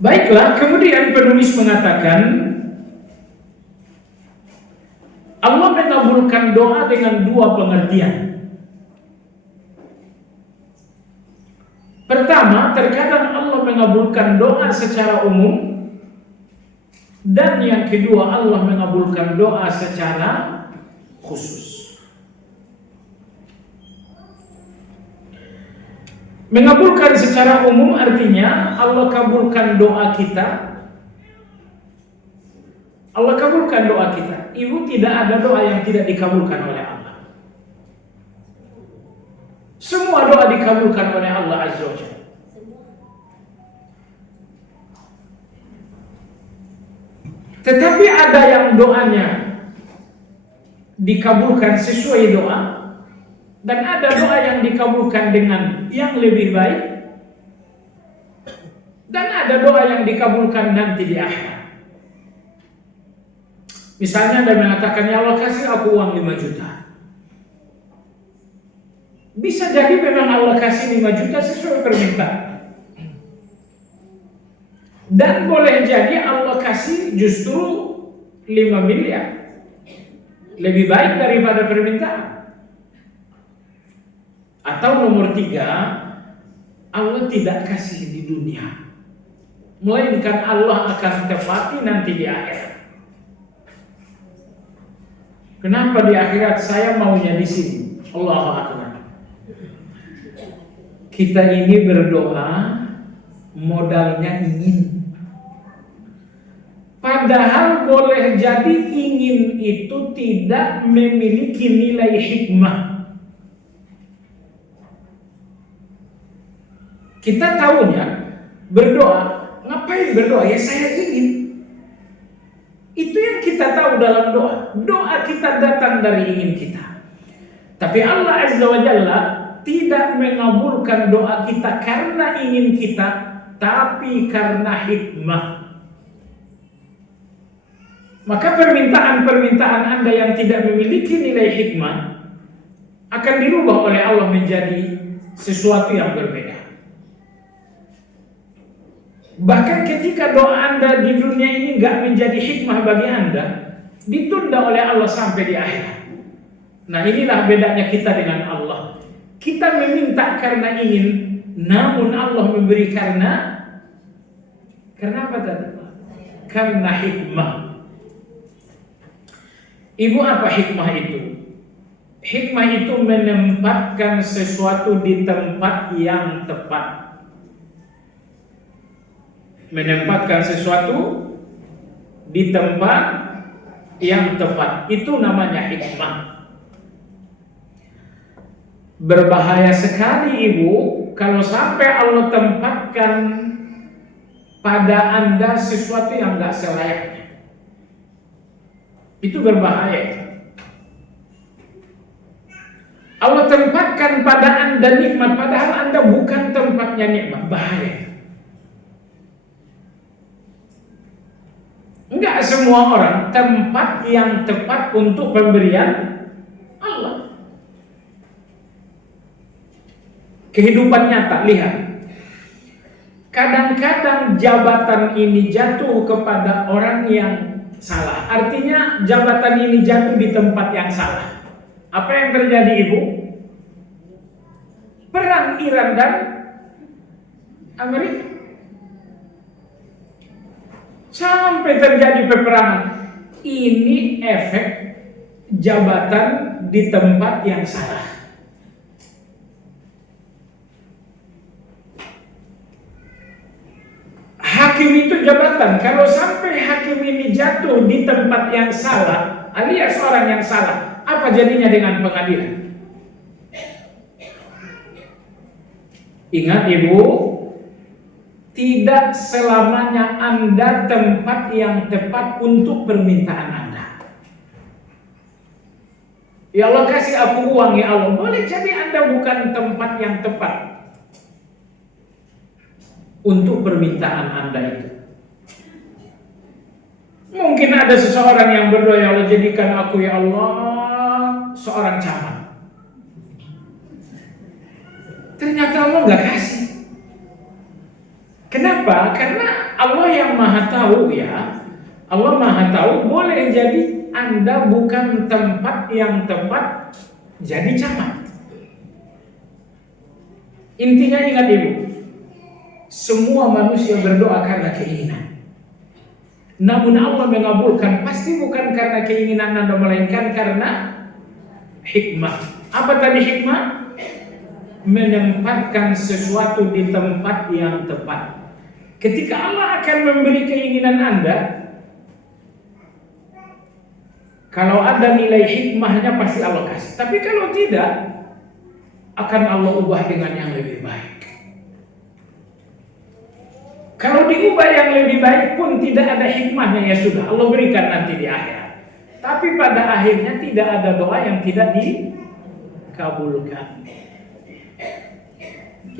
Baiklah, kemudian penulis mengatakan Allah mengabulkan doa dengan dua pengertian. Pertama, terkadang Allah mengabulkan doa secara umum, dan yang kedua Allah mengabulkan doa secara khusus. Mengabulkan secara umum artinya Allah kabulkan doa kita. Allah kabulkan doa kita. Ibu, tidak ada doa yang tidak dikabulkan oleh Allah. Semua doa dikabulkan oleh Allah Azza wa Jalla. Tetapi ada yang doanya dikabulkan sesuai doa, dan ada doa yang dikabulkan dengan yang lebih baik, dan ada doa yang dikabulkan nanti di akhir. Misalnya Anda mengatakan, ya Allah kasih aku uang 5 juta. Bisa jadi memang Allah kasih 5 juta sesuai permintaan, dan boleh jadi Allah kasih justru 5 miliar, lebih baik daripada permintaan. Atau nomor 3, Allah tidak kasih di dunia, melainkan Allah akan tepati nanti di akhirat. Kenapa di akhirat? Saya maunya di sini. Allahu Akbar. Kita ini berdoa modalnya ingin. Padahal boleh jadi ingin itu tidak memiliki nilai hikmah. Kita tahunya berdoa, ngapain berdoa? Ya saya ingin. Itu yang kita tahu dalam doa. Doa kita datang dari ingin kita. Tapi Allah Azza wa Jalla tidak mengabulkan doa kita karena ingin kita, tapi karena hikmah. Maka permintaan-permintaan Anda yang tidak memiliki nilai hikmah akan dirubah oleh Allah menjadi sesuatu yang berbeda. Bahkan ketika doa Anda di dunia ini nggak menjadi hikmah bagi Anda, ditunda oleh Allah sampai di akhirat. Nah, inilah bedanya kita dengan Allah. Kita meminta karena ingin, namun Allah memberi karena apa tadi? Karena hikmah. Ibu, apa hikmah itu? Hikmah itu menempatkan sesuatu di tempat yang tepat. Menempatkan sesuatu di tempat yang tepat, itu namanya hikmah. Berbahaya sekali ibu kalau sampai Allah tempatkan pada Anda sesuatu yang gak selayaknya. Itu berbahaya. Allah tempatkan pada Anda nikmat padahal Anda bukan tempatnya nikmat. Bahaya. Enggak semua orang tempat yang tepat untuk pemberian Allah. Kehidupan nyata, lihat. Kadang-kadang jabatan ini jatuh kepada orang yang salah. Artinya jabatan ini jatuh di tempat yang salah. Apa yang terjadi ibu? Perang Iran dan Amerika. Sampai terjadi peperangan. Ini efek jabatan di tempat yang salah. Hakim itu jabatan. Kalau sampai hakim ini jatuh di tempat yang salah, alias orang yang salah, apa jadinya dengan pengadilan? Ingat ibu, tidak selamanya Anda tempat yang tepat untuk permintaan Anda. Ya Allah, kasih aku uang ya Allah. Boleh jadi Anda bukan tempat yang tepat untuk permintaan Anda itu. Mungkin ada seseorang yang berdoa, ya Allah jadikan aku ya Allah seorang camat. Ternyata Allah nggak kasih. Kenapa? Karena Allah yang maha tahu ya. Allah maha tahu, boleh jadi Anda bukan tempat yang tepat jadi camat. Intinya ingat ibu, semua manusia berdoa karena keinginan. Namun Allah mengabulkan pasti bukan karena keinginan Anda, melainkan karena hikmah. Apa tadi hikmah? Menempatkan sesuatu di tempat yang tepat. Ketika Allah akan memberi keinginan Anda, kalau ada nilai hikmahnya pasti Allah kasih. Tapi kalau tidak, akan Allah ubah dengan yang lebih baik. Kalau diubah yang lebih baik pun tidak ada hikmahnya, ya sudah, Allah berikan nanti di akhirat. Tapi pada akhirnya tidak ada doa yang tidak dikabulkan.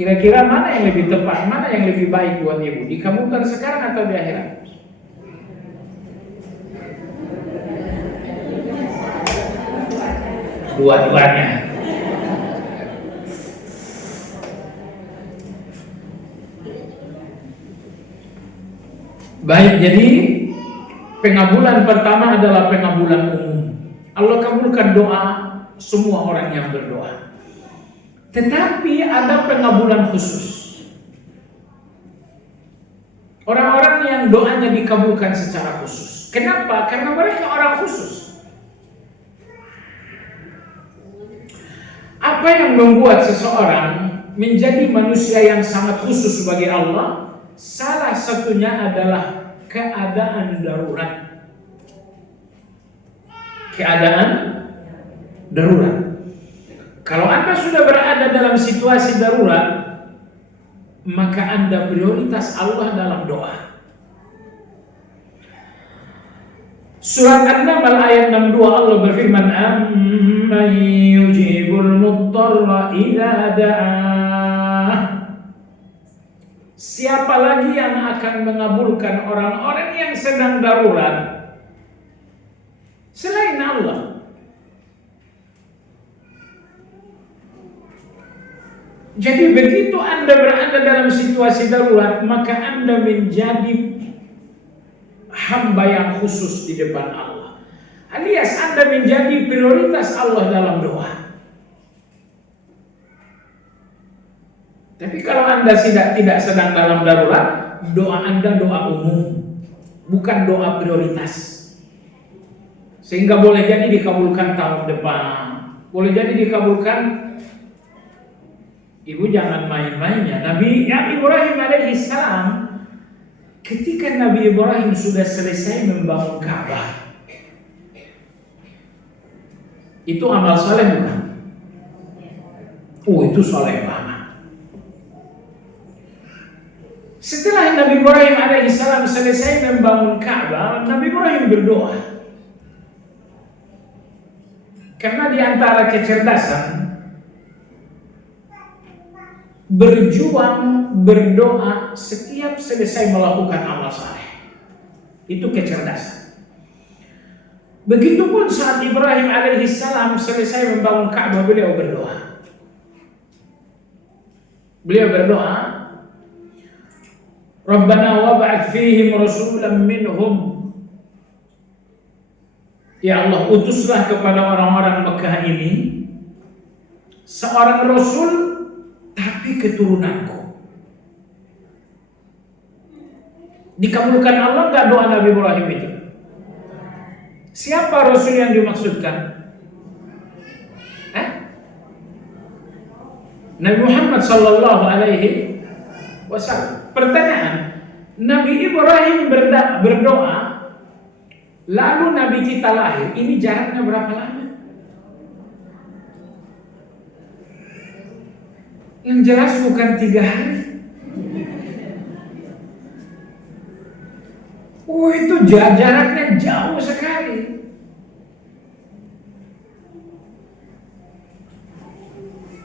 Kira-kira mana yang lebih tepat, mana yang lebih baik buat ibu? Dikabulkan sekarang atau di akhirat? Dua-duanya. Baik, jadi pengabulan pertama adalah pengabulan umum. Allah kabulkan doa semua orang yang berdoa. Tetapi ada pengabulan khusus. Orang-orang yang doanya dikabulkan secara khusus. Kenapa? Karena mereka orang khusus. Apa yang membuat seseorang menjadi manusia yang sangat khusus bagi Allah? Salah satunya adalah keadaan darurat. Keadaan darurat. Kalau Anda sudah berada dalam situasi darurat, maka Anda prioritas Allah dalam doa. Surat An-Naml ayat 62 Allah berfirman, "Amman yujibul mudtarra idza da'ah." Siapa lagi yang akan mengabulkan orang-orang yang sedang darurat selain Allah? Jadi begitu Anda berada dalam situasi darurat, maka Anda menjadi hamba yang khusus di depan Allah. Alias Anda menjadi prioritas Allah dalam doa. Tapi kalau Anda tidak sedang dalam darurat, doa Anda doa umum, bukan doa prioritas. Sehingga boleh jadi dikabulkan tahun depan, boleh jadi dikabulkan. Ibu jangan main-mainnya. Nabi Ibrahim alaihissalam, ketika Nabi Ibrahim sudah selesai membangun Ka'bah, itu amal saleh bukan? Oh, itu saleh banget. Setelah Nabi Ibrahim alaihissalam selesai membangun Ka'bah, Nabi Ibrahim berdoa. Karena di antara kecerdasan, berjuang berdoa setiap selesai melakukan amal saleh, itu kecerdasan. Begitupun saat Ibrahim alaihissalam selesai membangun Ka'bah, beliau berdoa. Beliau berdoa, Rabbana wab'ats fihim rasulan minhum. Ya Allah, utuslah kepada orang-orang Mekah ini seorang rasul tapi keturunanku. Dikabulkan Allah enggak doa Nabi Ibrahim itu? Siapa rasul yang dimaksudkan? Nabi Muhammad sallallahu alaihi wasallam. Pertanyaan, Nabi Ibrahim berdoa, lalu Nabi kita lahir, ini jaraknya berapa lama? Yang jelas bukan 3 hari. Oh, itu jaraknya jauh sekali.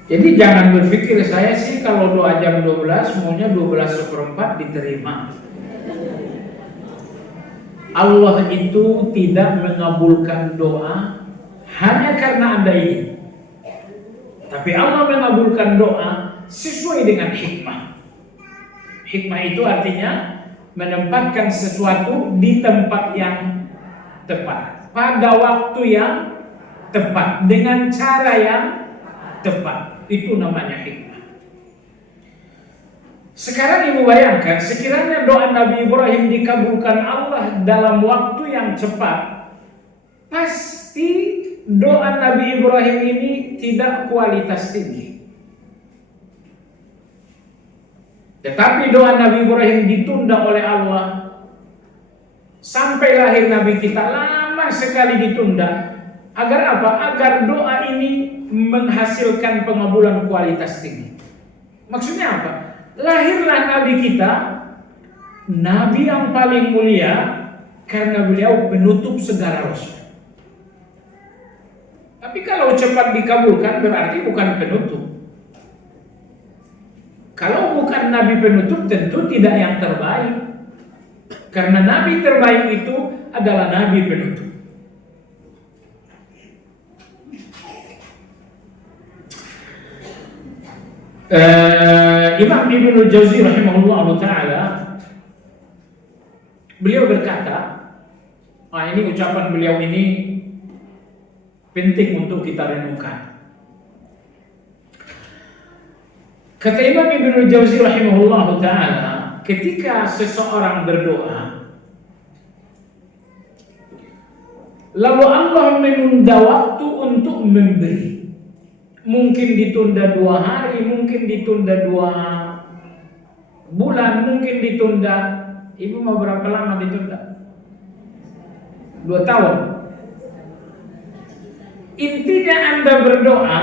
Jadi jangan berpikir saya sih kalau doa jam 12 maunya 12:04 diterima. Allah itu tidak mengabulkan doa hanya karena Anda ingin. Tapi Allah mengabulkan doa sesuai dengan hikmah. Hikmah itu artinya menempatkan sesuatu di tempat yang tepat, pada waktu yang tepat, dengan cara yang tepat. Itu namanya hikmah. Sekarang ibu bayangkan, sekiranya doa Nabi Ibrahim dikabulkan Allah dalam waktu yang cepat, pasti doa Nabi Ibrahim ini tidak kualitas tinggi. Tetapi doa Nabi Ibrahim ditunda oleh Allah sampai lahir Nabi kita, lama sekali ditunda. Agar apa? Agar doa ini menghasilkan pengabulan kualitas tinggi. Maksudnya apa? Lahirlah Nabi kita, Nabi yang paling mulia, karena beliau penutup segala rasul. Tapi kalau cepat dikabulkan berarti bukan penutup. Kalau bukan Nabi penutup, tentu tidak yang terbaik. Karena Nabi terbaik itu adalah Nabi penutup. Imam Ibnu Jauzi rahimahullah ta'ala, beliau berkata, ini ucapan beliau ini penting untuk kita renungkan. Kata Imam Ibnu Jauzi rahimahullah ta'ala, ketika seseorang berdoa lalu Allah menunda waktu untuk memberi, mungkin ditunda 2 hari, mungkin ditunda 2 bulan, mungkin ditunda, ibu mau berapa lama ditunda? 2 tahun. Intinya Anda berdoa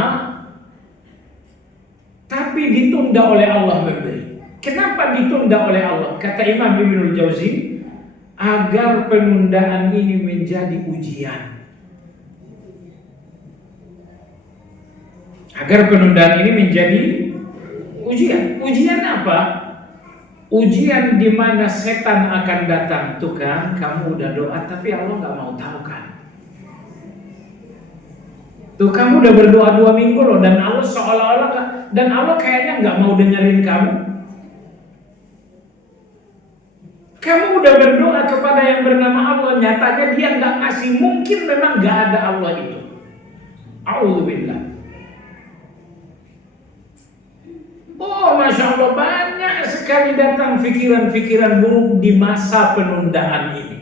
tapi ditunda oleh Allah memberi. Kenapa ditunda oleh Allah? Kata Imam Ibnu Jauzi, agar penundaan ini menjadi ujian. Agar penundaan ini menjadi ujian. Ujian apa? Ujian di mana setan akan datang. Tuh kan, kamu udah doa tapi Allah nggak mau tahu kan? Tuh kamu udah berdoa 2 minggu loh, dan Allah seolah-olah, dan Allah kayaknya nggak mau dengerin kamu. Kamu udah berdoa kepada yang bernama Allah, nyatanya dia nggak ngasih. Mungkin memang nggak ada Allah itu. A'udzubillah. Oh, Masya Allah, banyak sekali datang pikiran-pikiran buruk di masa penundaan ini.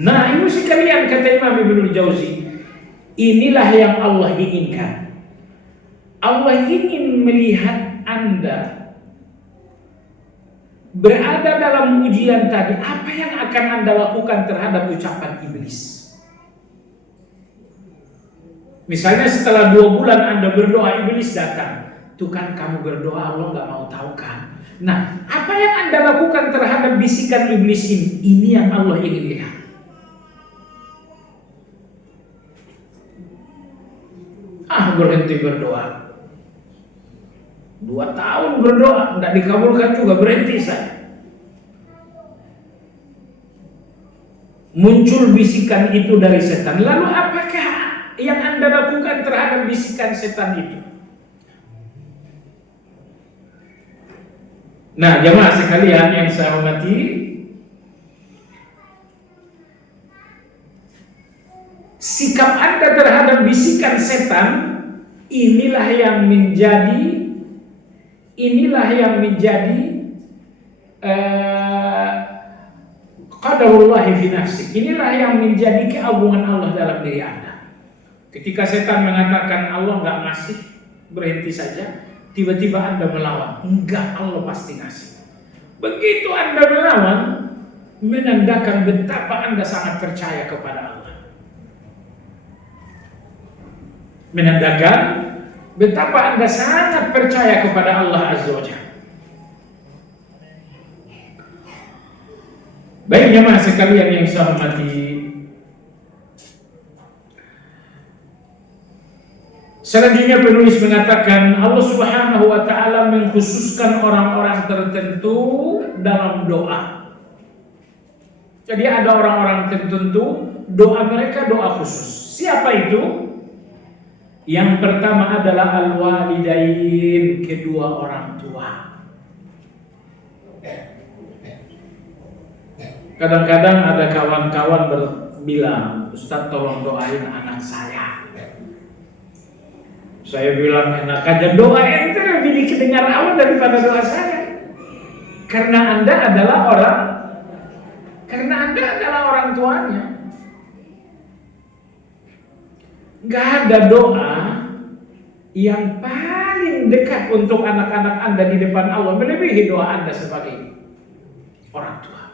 Nah, ibu sekalian, kata Imam Ibnul Jauzi, inilah yang Allah inginkan. Allah ingin melihat Anda berada dalam ujian tadi. Apa yang akan Anda lakukan terhadap ucapan iblis? Misalnya setelah 2 bulan Anda berdoa, iblis datang. Tuh kan kamu berdoa, Allah gak mau tahu kan? Nah, apa yang Anda lakukan terhadap bisikan iblis ini? Ini yang Allah ingin lihat. Berhenti berdoa. 2 tahun berdoa, tidak dikabulkan juga, berhenti saya. Muncul bisikan itu dari setan. Lalu apakah yang Anda lakukan terhadap bisikan setan itu? Nah, jemaah sekalian yang saya hormati, sikap Anda terhadap bisikan setan inilah yang menjadi qadarullah fi nafsik. Inilah yang menjadi keagungan Allah dalam diri Anda. Ketika setan mengatakan Allah nggak ngasih, berhenti saja. Tiba-tiba Anda melawan. Enggak, Allah pasti ngasih. Begitu Anda melawan, menandakan betapa Anda sangat percaya kepada Allah. Menandakan betapa Anda sangat percaya kepada Allah Azza wa Jalla. Baik jemaah sekalian yang saya hormati, selanjutnya penulis mengatakan Allah Subhanahu wa taala mengkhususkan orang-orang tertentu dalam doa. Jadi ada orang-orang tertentu doa mereka doa khusus. Siapa itu? Yang pertama adalah al-walidain, kedua orang tua. Kadang-kadang ada kawan-kawan bilang, Ustaz tolong doain anak saya. Saya bilang, enak aja doa ente lebih didengar Allah daripada doa saya. Karena Anda adalah orang tuanya. Gak ada doa yang paling dekat untuk anak-anak Anda di depan Allah melebihi doa Anda sebagai orang tua.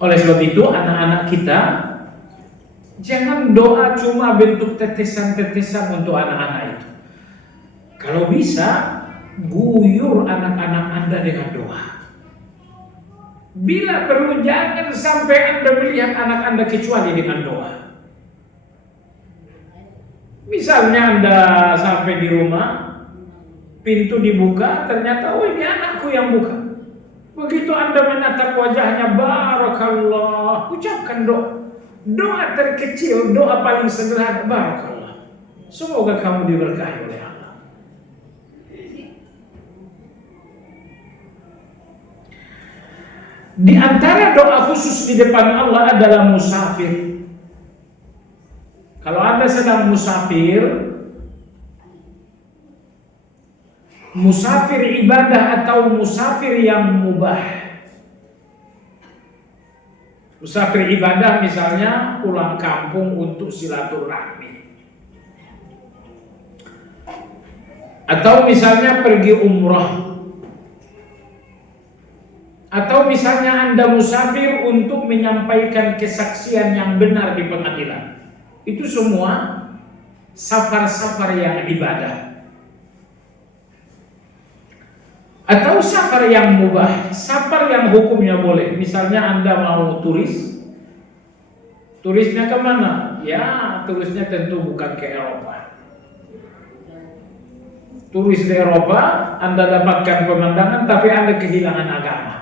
Oleh sebab itu anak-anak kita jangan doa cuma bentuk tetesan-tetesan untuk anak-anak itu. Kalau bisa guyur anak-anak Anda dengan doa. Bila perlu jangan sampai Anda melihat anak Anda kecuali dengan doa. Misalnya Anda sampai di rumah, pintu dibuka, ternyata ini anakku yang buka. Begitu Anda menatap wajahnya, barakallah, ucapkan doa. Doa terkecil, doa paling sederhana, barakallah. Semoga kamu diberkahi oleh Allah. Di antara doa khusus di depan Allah adalah musafir. Kalau Anda sedang musafir ibadah atau musafir yang mubah. Musafir ibadah misalnya pulang kampung untuk silaturahmi. Atau misalnya pergi umrah. Atau misalnya Anda musafir untuk menyampaikan kesaksian yang benar di pengadilan. Itu semua safar-safar yang ibadah. Atau safar yang mubah, safar yang hukumnya boleh. Misalnya Anda mau turis. Turisnya kemana? Ya, turisnya tentu bukan ke Eropa. Turis di Eropa, Anda dapatkan pemandangan tapi Anda kehilangan agama.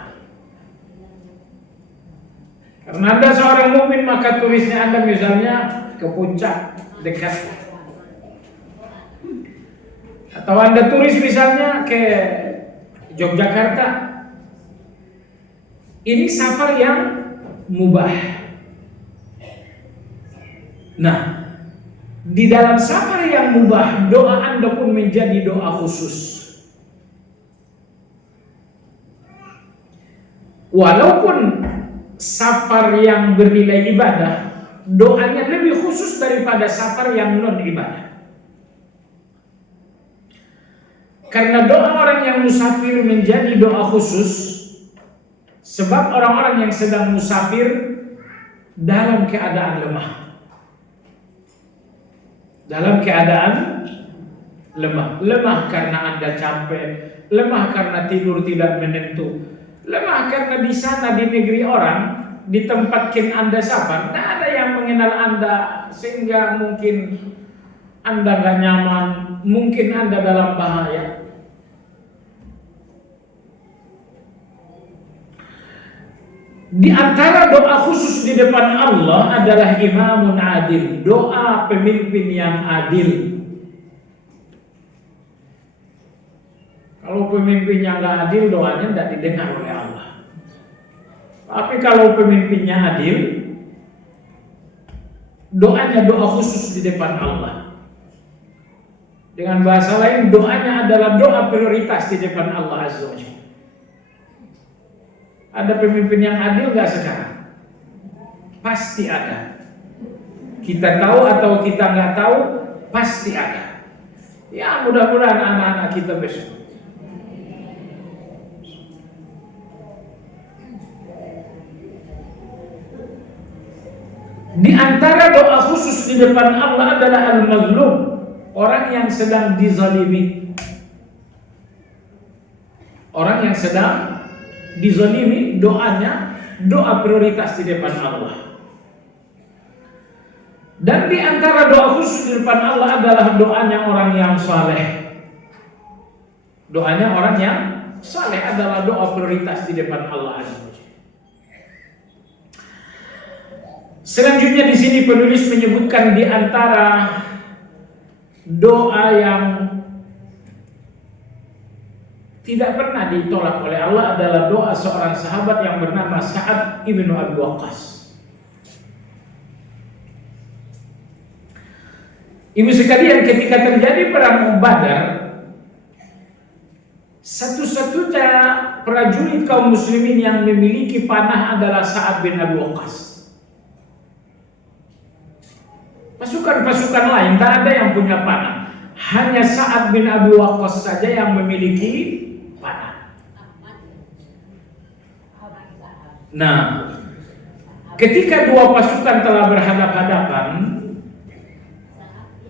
Karena Anda seorang mukmin, maka turisnya Anda misalnya ke puncak dekat. Atau Anda turis misalnya ke Yogyakarta. Ini safar yang mubah. Nah, Di dalam safar yang mubah, doa Anda pun menjadi doa khusus. Walaupun safar yang bernilai ibadah, doanya lebih khusus daripada safar yang non ibadah. Karena doa orang yang musafir menjadi doa khusus, sebab orang-orang yang sedang musafir dalam keadaan lemah. Dalam keadaan lemah. Lemah karena Anda capek, lemah karena tidur tidak menentu, lemah karena di sana di negeri orang, di tempat Anda safar, tidak ada yang mengenal Anda, sehingga mungkin Anda gak nyaman, mungkin Anda dalam bahaya. Di antara doa khusus di depan Allah adalah imamun adil, doa pemimpin yang adil. Kalau pemimpinnya nggak adil, doanya tidak didengar oleh Allah. Tapi kalau pemimpinnya adil, doanya doa khusus di depan Allah. Dengan bahasa lain, doanya adalah doa prioritas di depan Allah Azza wa Jalla. Ada pemimpin yang adil nggak sekarang? Pasti ada. Kita tahu atau kita nggak tahu, pasti ada. Ya, mudah-mudahan anak-anak kita besok. Di antara doa khusus di depan Allah adalah al-mazlum, orang yang sedang dizalimi. Orang yang sedang dizalimi, doanya doa prioritas di depan Allah. Dan di antara doa khusus di depan Allah adalah doanya orang yang saleh. Doanya orang yang saleh adalah doa prioritas di depan Allah Azza wa Jalla. Selanjutnya di sini penulis menyebutkan di antara doa yang tidak pernah ditolak oleh Allah adalah doa seorang sahabat yang bernama Sa'ad ibnu Abi Waqqas. Ibu sekalian, ketika terjadi perang Badar, satu-satunya prajurit kaum muslimin yang memiliki panah adalah Sa'ad bin Abi Waqqas. Pasukan-pasukan lain tak ada yang punya panah. Hanya Sa'ad bin Abi Waqqas saja yang memiliki panah. Nah, ketika dua pasukan telah berhadapan-hadapan,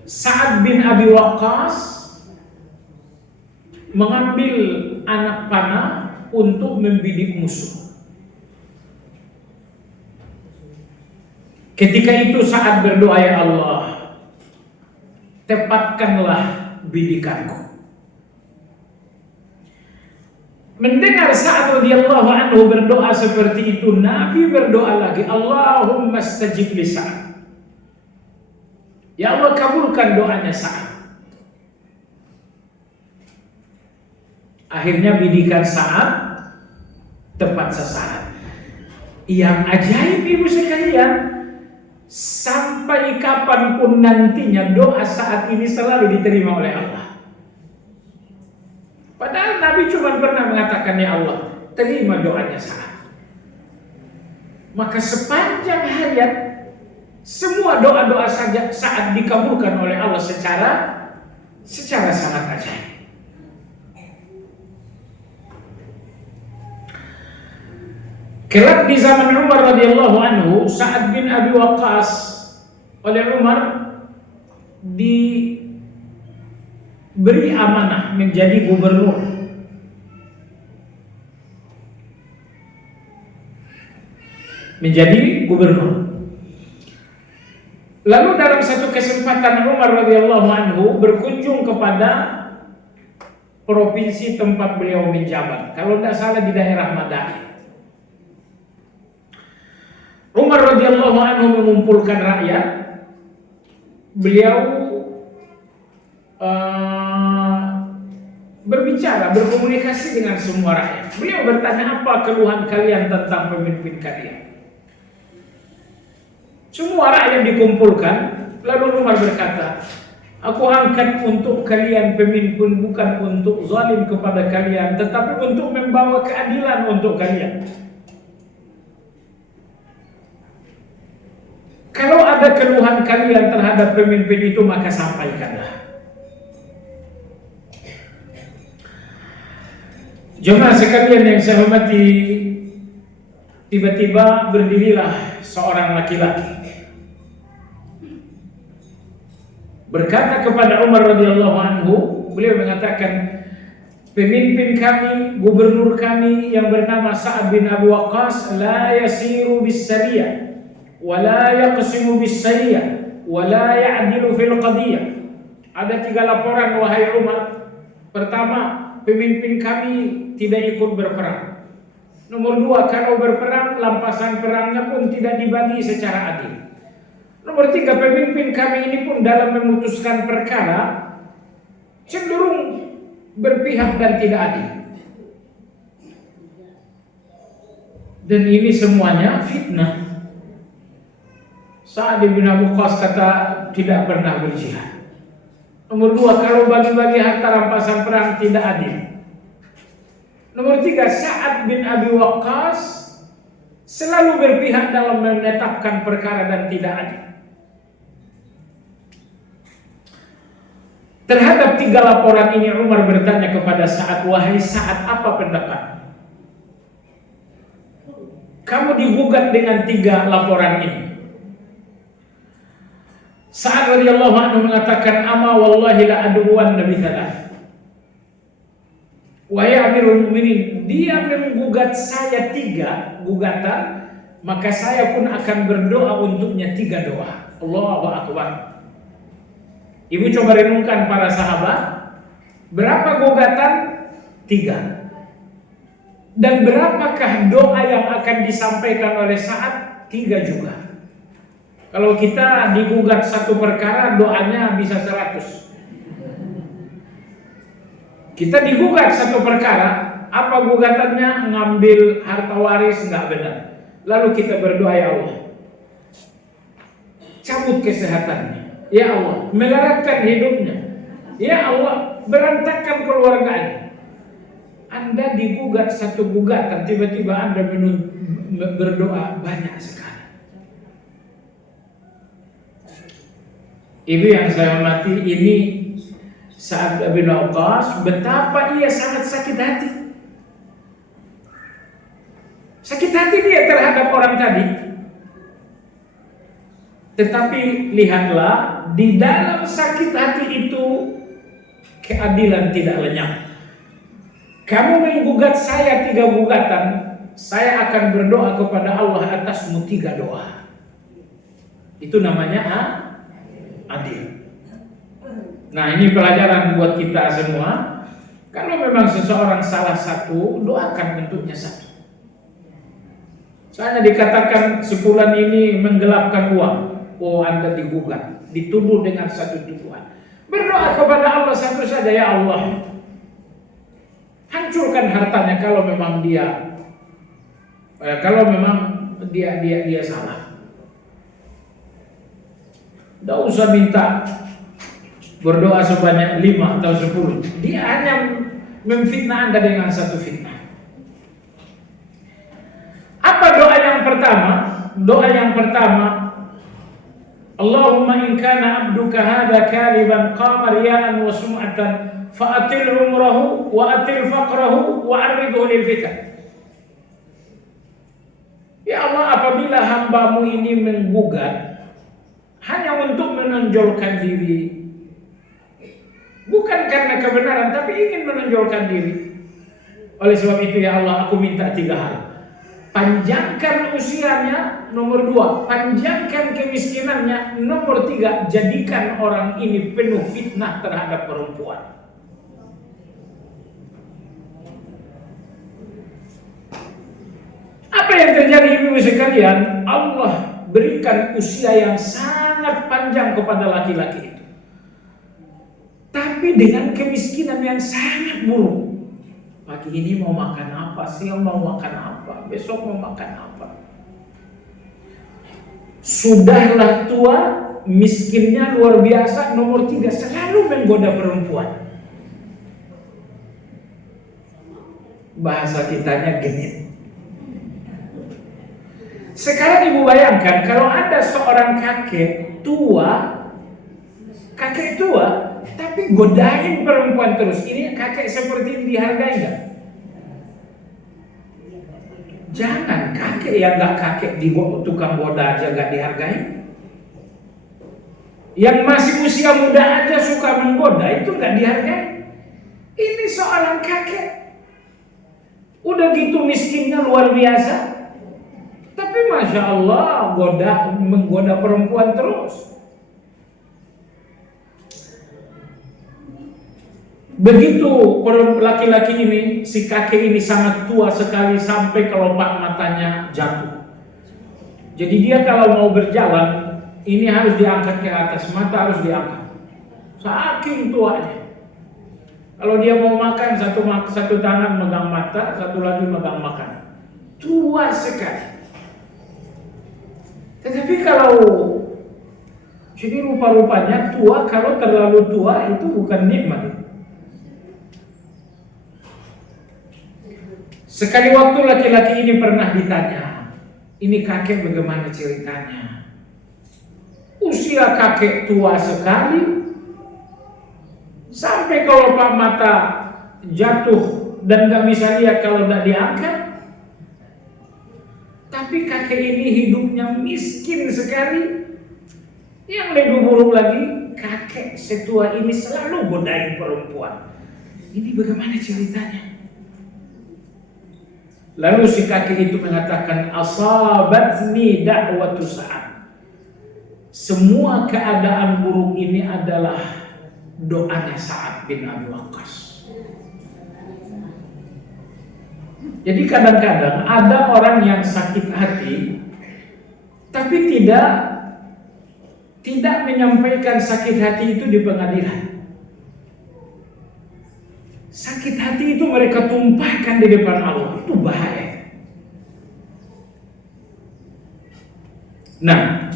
Sa'ad bin Abi Waqqas mengambil anak panah untuk membidik musuh. Ketika itu Sa'ad berdoa, ya Allah, tepatkanlah bidikanku. Mendengar Sa'ad radhiyallahu anhu berdoa seperti itu, Nabi berdoa lagi, Allahumma stajib li Sa'ad. Ya Allah, kabulkan doanya Sa'ad. Akhirnya bidikan Sa'ad tepat sasaran. Yang ajaib ibu sekalian, sampai kapanpun nantinya doa Sa'ad ini selalu diterima oleh Allah. Padahal Nabi cuma pernah mengatakan, ya Allah, terima doanya Sa'ad. Maka sepanjang hayat, semua doa-doa Sa'ad dikabulkan oleh Allah secara sangat ajaib. Kelak di zaman Umar radhiyallahu anhu, Sa'ad bin Abi Waqqas oleh Umar diberi amanah menjadi gubernur. Lalu dalam satu kesempatan Umar radhiyallahu anhu berkunjung kepada provinsi tempat beliau menjabat. Kalau tidak salah di daerah Madain. Umar radhiyallahu anhu mengumpulkan rakyat. Beliau berbicara, berkomunikasi dengan semua rakyat. Beliau bertanya, apa keluhan kalian tentang pemimpin kalian? Semua rakyat dikumpulkan, Lalu Umar berkata, aku angkat untuk kalian pemimpin bukan untuk zalim kepada kalian, tetapi untuk membawa keadilan untuk kalian. Kalau ada keluhan kalian terhadap pemimpin itu, maka sampaikanlah. Jemaah sekalian yang saya hormati, tiba-tiba berdirilah seorang laki-laki berkata kepada Umar radhiyallahu anhu, beliau mengatakan, pemimpin kami, gubernur kami yang bernama Sa'ad bin Abi Waqqas la yasiru bis-sariyah wa la yaqsimu bis-sariyah wa la ya'dilu fil qadiyah. Ada 3 laporan wahai Umar. Pertama, pemimpin kami tidak ikut berperang. Nomor 2, kalau berperang, lampasan perangnya pun tidak dibagi secara adil. Nomor 3, pemimpin kami ini pun dalam memutuskan perkara cenderung berpihak dan tidak adil. Dan ini semuanya fitnah. Sa'ad bin Abi Waqqas kata tidak pernah berjihad. Nomor 2, kalau bagi-bagi harta rampasan perang tidak adil. Nomor 3, Sa'ad bin Abi Waqqas selalu berpihak dalam menetapkan perkara dan tidak adil. Terhadap 3 laporan ini Umar bertanya kepada Sa'ad, wahai Sa'ad, apa pendapat? Kamu digugat dengan 3 laporan ini. Sa'ad radhiyallahu anhu mengatakan, ama wallahi la aduwan nabi thalath. Wahai Amirul Mukminin, dia menggugat saya 3 gugatan, maka saya pun akan berdoa untuknya 3 doa. Allahu Akbar. Ibu coba renungkan para sahabat, berapa gugatan? 3. Dan berapakah doa yang akan disampaikan oleh Sa'ad? 3 juga. Kalau kita digugat 1 perkara, doanya bisa 100. Kita digugat 1 perkara, apa gugatannya? Ngambil harta waris, nggak benar. Lalu kita berdoa, ya Allah, cabut kesehatannya. Ya Allah, melaratkan hidupnya. Ya Allah, berantakan keluarganya. Anda digugat 1 gugatan, tiba-tiba Anda berdoa banyak sekali. Ibu yang saya hormati, ini Sa'ad bin Waqqas, betapa ia sangat sakit hati. Sakit hati dia terhadap orang tadi. Tetapi lihatlah, di dalam sakit hati itu keadilan tidak lenyap. Kamu menggugat saya 3 gugatan, saya akan berdoa kepada Allah atasmu 3 doa. Itu namanya adil. Nah, ini pelajaran buat kita semua. Kalau memang seseorang salah 1, doakan untuknya 1. Soalnya dikatakan sebulan ini menggelapkan uang. Oh, Anda digugat, dituduh dengan 1 tuduhan. Berdoa kepada Allah 1 saja, ya Allah, hancurkan hartanya kalau memang dia salah. Tidak usah minta berdoa sebanyak 5 atau 10. Dia hanya memfitnah Anda dengan 1 fitnah. Apa doa yang pertama? Doa yang pertama, Allahumma in kana abduka hadha kaliban qama riya'an wa sum'atan fa'atil umrahu wa atil faqrahu wa arridhu lil fitan. Ya Allah, apabila hambamu ini menggugat hanya untuk menonjolkan diri, bukan karena kebenaran, tapi ingin menonjolkan diri. Oleh sebab itu, ya Allah, aku minta 3 hal. Panjangkan usianya, nomor 2. Panjangkan kemiskinannya, nomor 3. Jadikan orang ini penuh fitnah terhadap perempuan. Apa yang terjadi, ibu sekalian? Allah berikan usia yang sangat panjang kepada laki-laki itu, tapi dengan kemiskinan yang sangat buruk. Pagi ini mau makan apa, siang mau makan apa, besok mau makan apa. Sudahlah tua, miskinnya luar biasa. Nomor 3, selalu menggoda perempuan. Bahasa kitanya genit. Sekarang ibu bayangkan kalau ada seorang kakek tua, tapi godain perempuan terus. Ini kakek seperti ini dihargai nggak? Jangan kakek yang nggak kakek di tukang goda aja nggak dihargai. Yang masih usia muda aja suka menggoda itu nggak dihargai. Ini seorang kakek, udah gitu miskinnya luar biasa, tapi masya Allah menggoda perempuan terus. Begitu laki-laki ini, si kakek ini sangat tua sekali sampai kelopak matanya jatuh. Jadi dia kalau mau berjalan, ini harus diangkat ke atas, mata harus diangkat. Saking tuanya. Kalau dia mau makan, satu tangan megang mata, satu lagi megang makan. Tua sekali. Tetapi kalau jadi rupa-rupanya tua, kalau terlalu tua itu bukan nikmat. Sekali waktu laki-laki ini pernah ditanya, ini kakek bagaimana ceritanya? Usia kakek tua sekali, sampai kelopak mata jatuh dan gak bisa lihat kalau tidak diangkat. Tapi kakek ini hidupnya miskin sekali. Yang lebih buruk lagi, kakek setua ini selalu godain perempuan. Ini bagaimana ceritanya? Lalu si kakek itu mengatakan, asabatni da'watu Sa'ad. Semua keadaan buruk ini adalah doanya Sa'ad bin Abi Waqqas. Jadi kadang-kadang ada orang yang sakit hati, tapi tidak menyampaikan sakit hati itu di pengadilan. Sakit hati itu mereka tumpahkan di depan Allah. Itu bahaya. Nah,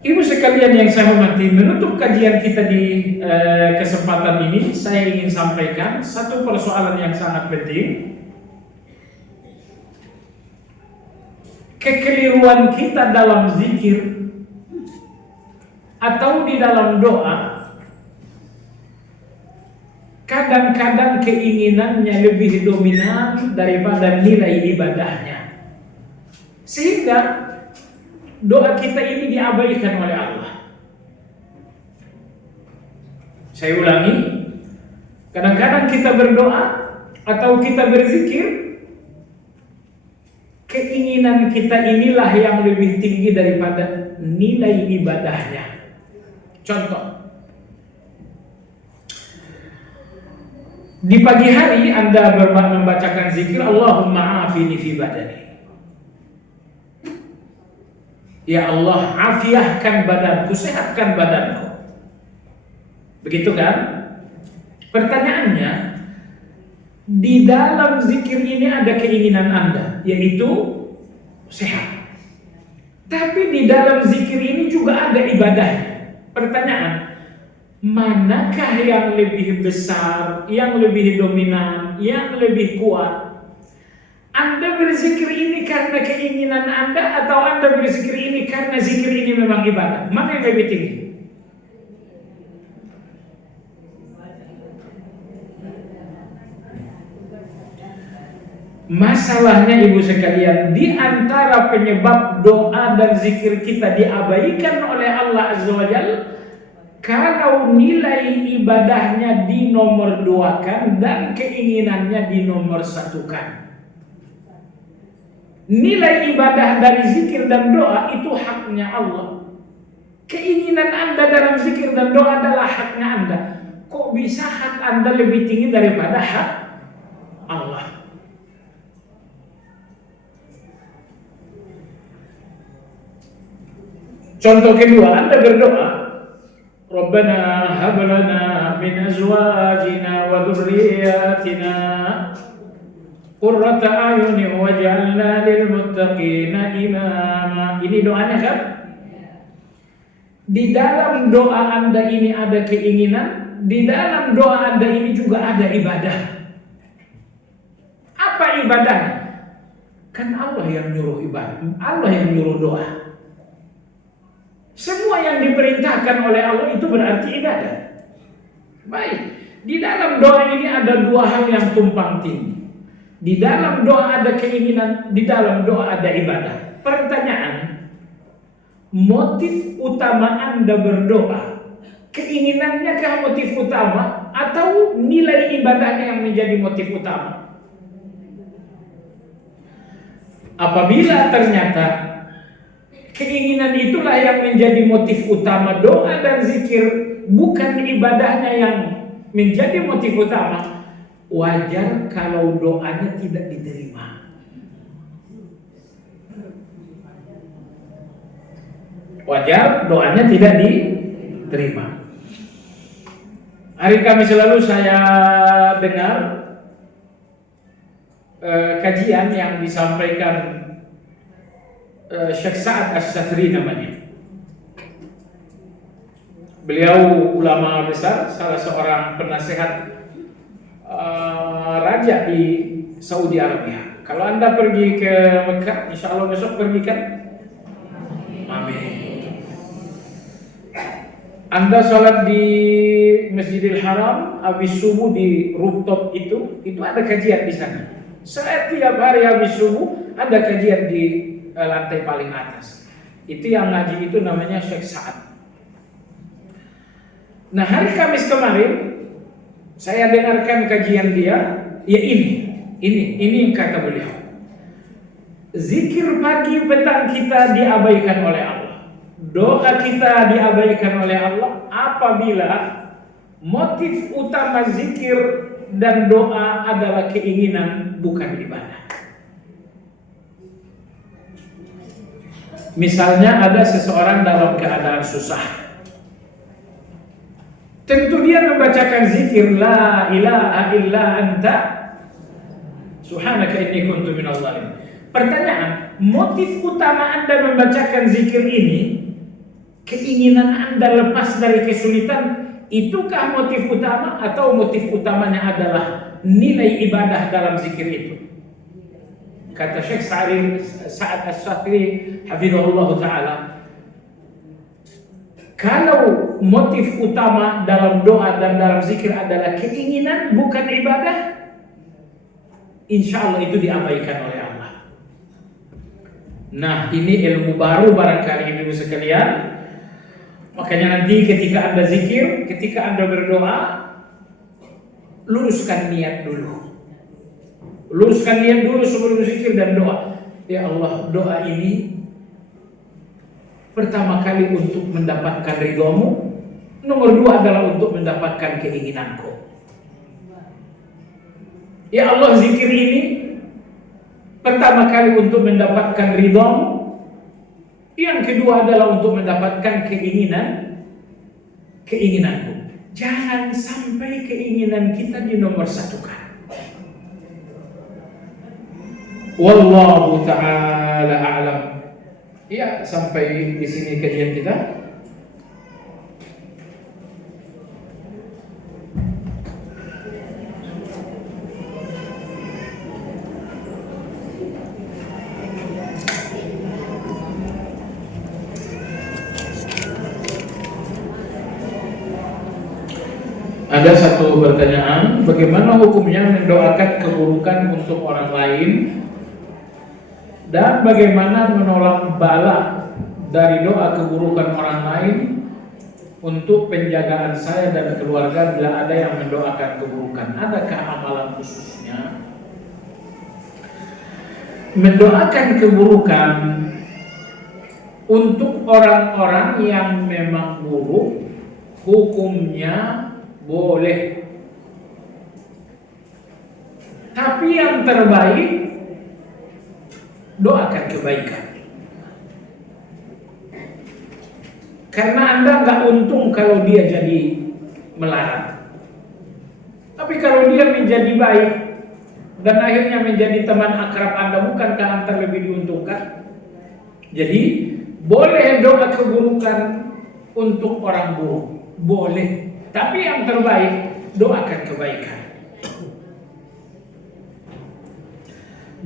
ibu sekalian yang saya hormati, menutup kajian kita di kesempatan ini, saya ingin sampaikan satu persoalan yang sangat penting. Kekeliruan kita dalam zikir atau di dalam doa, kadang-kadang keinginannya lebih dominan daripada nilai ibadahnya, sehingga doa kita ini diabaikan oleh Allah. Saya ulangi, kadang-kadang kita berdoa atau kita berzikir, keinginan kita inilah yang lebih tinggi daripada nilai ibadahnya. Contoh, di pagi hari Anda membacakan zikir, Allahumma afini fi badani. Ya Allah, afiahkan badanku, sehatkan badanku. Begitu kan? Pertanyaannya, di dalam zikir ini ada keinginan Anda, yaitu sehat. Tapi di dalam zikir ini juga ada ibadahnya. Pertanyaan, manakah yang lebih besar, yang lebih dominan, yang lebih kuat? Anda berzikir ini karena keinginan Anda, atau Anda berzikir ini karena zikir ini memang ibadah? Mana yang lebih tinggi? Masalahnya ibu sekalian, di antara penyebab doa dan zikir kita diabaikan oleh Allah Azza wa Jalla, kalau nilai ibadahnya dinomor duakan dan keinginannya dinomor satukan. Nilai ibadah dari zikir dan doa itu haknya Allah. Keinginan Anda dalam zikir dan doa adalah haknya Anda. Kok bisa hak Anda lebih tinggi daripada hak Allah? Contoh kedua, Anda berdoa, Rabbana hab lana min azwajina wa dhurriyyatina qurrata a'yunin waj'alna lil muttaqina imama. Ini doanya kan? Di dalam doa Anda ini ada keinginan, di dalam doa Anda ini juga ada ibadah. Apa ibadahnya? Kan Allah yang nyuruh ibadah, Allah yang nyuruh doa. Semua yang diperintahkan oleh Allah itu berarti ibadah. Baik, di dalam doa ini ada dua hal yang tumpang tindih. Di dalam doa ada keinginan, di dalam doa ada ibadah. Pertanyaan, motif utama Anda berdoa, keinginannya kah motif utama atau nilai ibadahnya yang menjadi motif utama? Apabila ternyata keinginan itulah yang menjadi motif utama doa dan zikir, bukan ibadahnya yang menjadi motif utama, wajar kalau doanya tidak diterima. Wajar doanya tidak diterima. Hari Kamis lalu saya dengar kajian yang disampaikan Syekh Sa'ad Asy-Syafri namanya. Beliau ulama besar, salah seorang penasehat raja di Saudi Arabia. Kalau Anda pergi ke Mekah, insya Allah besok pergi kan? Amin. Anda sholat di Masjidil Haram, habis subuh di rooftop itu ada kajian di sana. Setiap hari habis subuh ada kajian di lantai paling atas. Itu yang ngaji itu namanya Syekh Sa'ad. Nah, hari Kamis kemarin saya dengarkan kajian dia, ya ini yang kata beliau. Zikir pagi petang kita diabaikan oleh Allah. Doa kita diabaikan oleh Allah apabila motif utama zikir dan doa adalah keinginan, bukan ibadah. Misalnya ada seseorang dalam keadaan susah, tentu dia membacakan zikir la ilaha illa anta subhanaka inni kuntu minadh dhalimin. Pertanyaan, motif utama Anda membacakan zikir ini, keinginan Anda lepas dari kesulitan, itukah motif utama atau motif utamanya adalah nilai ibadah dalam zikir itu? Kata Syekh Sa'ad Asy-Syafri hafizahullah ta'ala, kalau motif utama dalam doa dan dalam zikir adalah keinginan bukan ibadah, insya Allah itu diabaikan oleh Allah. Nah, ini ilmu baru barangkali ibu sekalian. Makanya nanti ketika Anda zikir, ketika Anda berdoa, luruskan niat dulu. Luruskan niat dulu sebelum zikir dan doa. Ya Allah, doa ini pertama kali untuk mendapatkan ridhamu, nomor dua adalah untuk mendapatkan keinginanku. Ya Allah, zikir ini pertama kali untuk mendapatkan ridhamu, yang kedua adalah untuk mendapatkan keinginanku. Jangan sampai keinginan kita dinomorsatukan. Wallahu ta'ala a'lam. Ya, sampai di sini kajian kita. Ada satu pertanyaan, bagaimana hukumnya mendoakan keburukan untuk orang lain dan bagaimana menolak bala dari doa keburukan orang lain untuk penjagaan saya dan keluarga bila ada yang mendoakan keburukan? Adakah amalan khususnya? Mendoakan keburukan untuk orang-orang yang memang buruk hukumnya boleh, tapi yang terbaik doakan kebaikan. Karena Anda nggak untung kalau dia jadi melarang, tapi kalau dia menjadi baik dan akhirnya menjadi teman akrab Anda, bukankah Anda lebih diuntungkan? Jadi boleh doa keburukan untuk orang buruk. Boleh. Tapi yang terbaik, doakan kebaikan.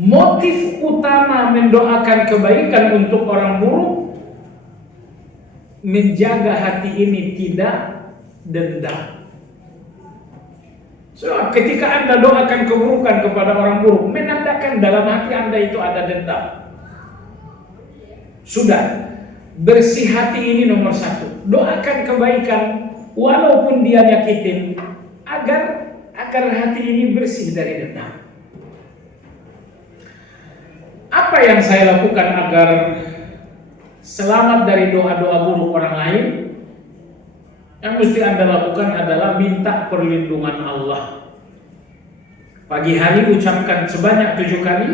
Motif utama mendoakan kebaikan untuk orang buruk, menjaga hati ini tidak dendam. So, ketika Anda doakan keburukan kepada orang buruk, menandakan dalam hati Anda itu ada dendam. Sudah, bersih hati ini nomor satu. Doakan kebaikan walaupun dia nyakitin, agar hati ini bersih dari dendam. Apa yang saya lakukan agar selamat dari doa-doa buruk orang lain? Yang mesti Anda lakukan adalah minta perlindungan Allah. Pagi hari ucapkan sebanyak 7 kali,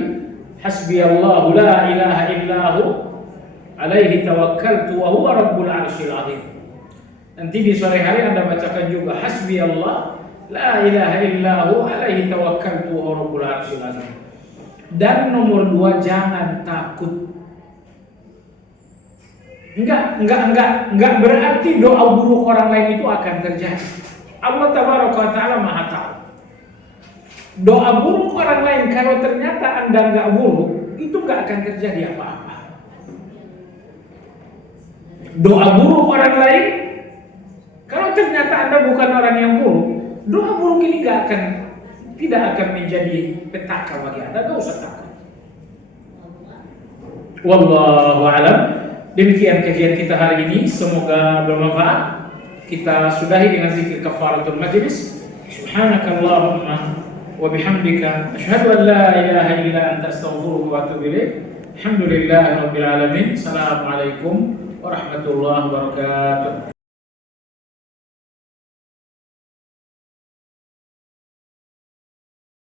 Hasbiyallahu la ilaha illahu alaihi tawakkaltu wa huwa rabbul arsyil azim. Nanti di sore hari Anda bacakan juga, Hasbiyallah la ilaha illahu alaihi tawakkaltu wa huwa rabbul arsyil azim. Dan nomor 2, jangan takut. Enggak berarti doa buruk orang lain itu akan terjadi. Allah tabaraka wa taala Maha tahu. Doa buruk orang lain kalau ternyata Anda enggak buruk, itu enggak akan terjadi apa-apa. Doa buruk orang lain, kalau ternyata Anda bukan orang yang buruk, doa buruk ini tidak akan menjadi petaka bagi Anda. Enggak usah takut. Wallahu a'lam. Demikian kajian kita hari ini, semoga bermanfaat. Kita sudahi dengan zikir kafaratul majlis. Subhanakallahumma wa bihamdika asyhadu an la ilaha illa anta astaghfiruka wa atubu ilaik. Alhamdulillahirabbil alamin. Assalamualaikum warahmatullahi wabarakatuh.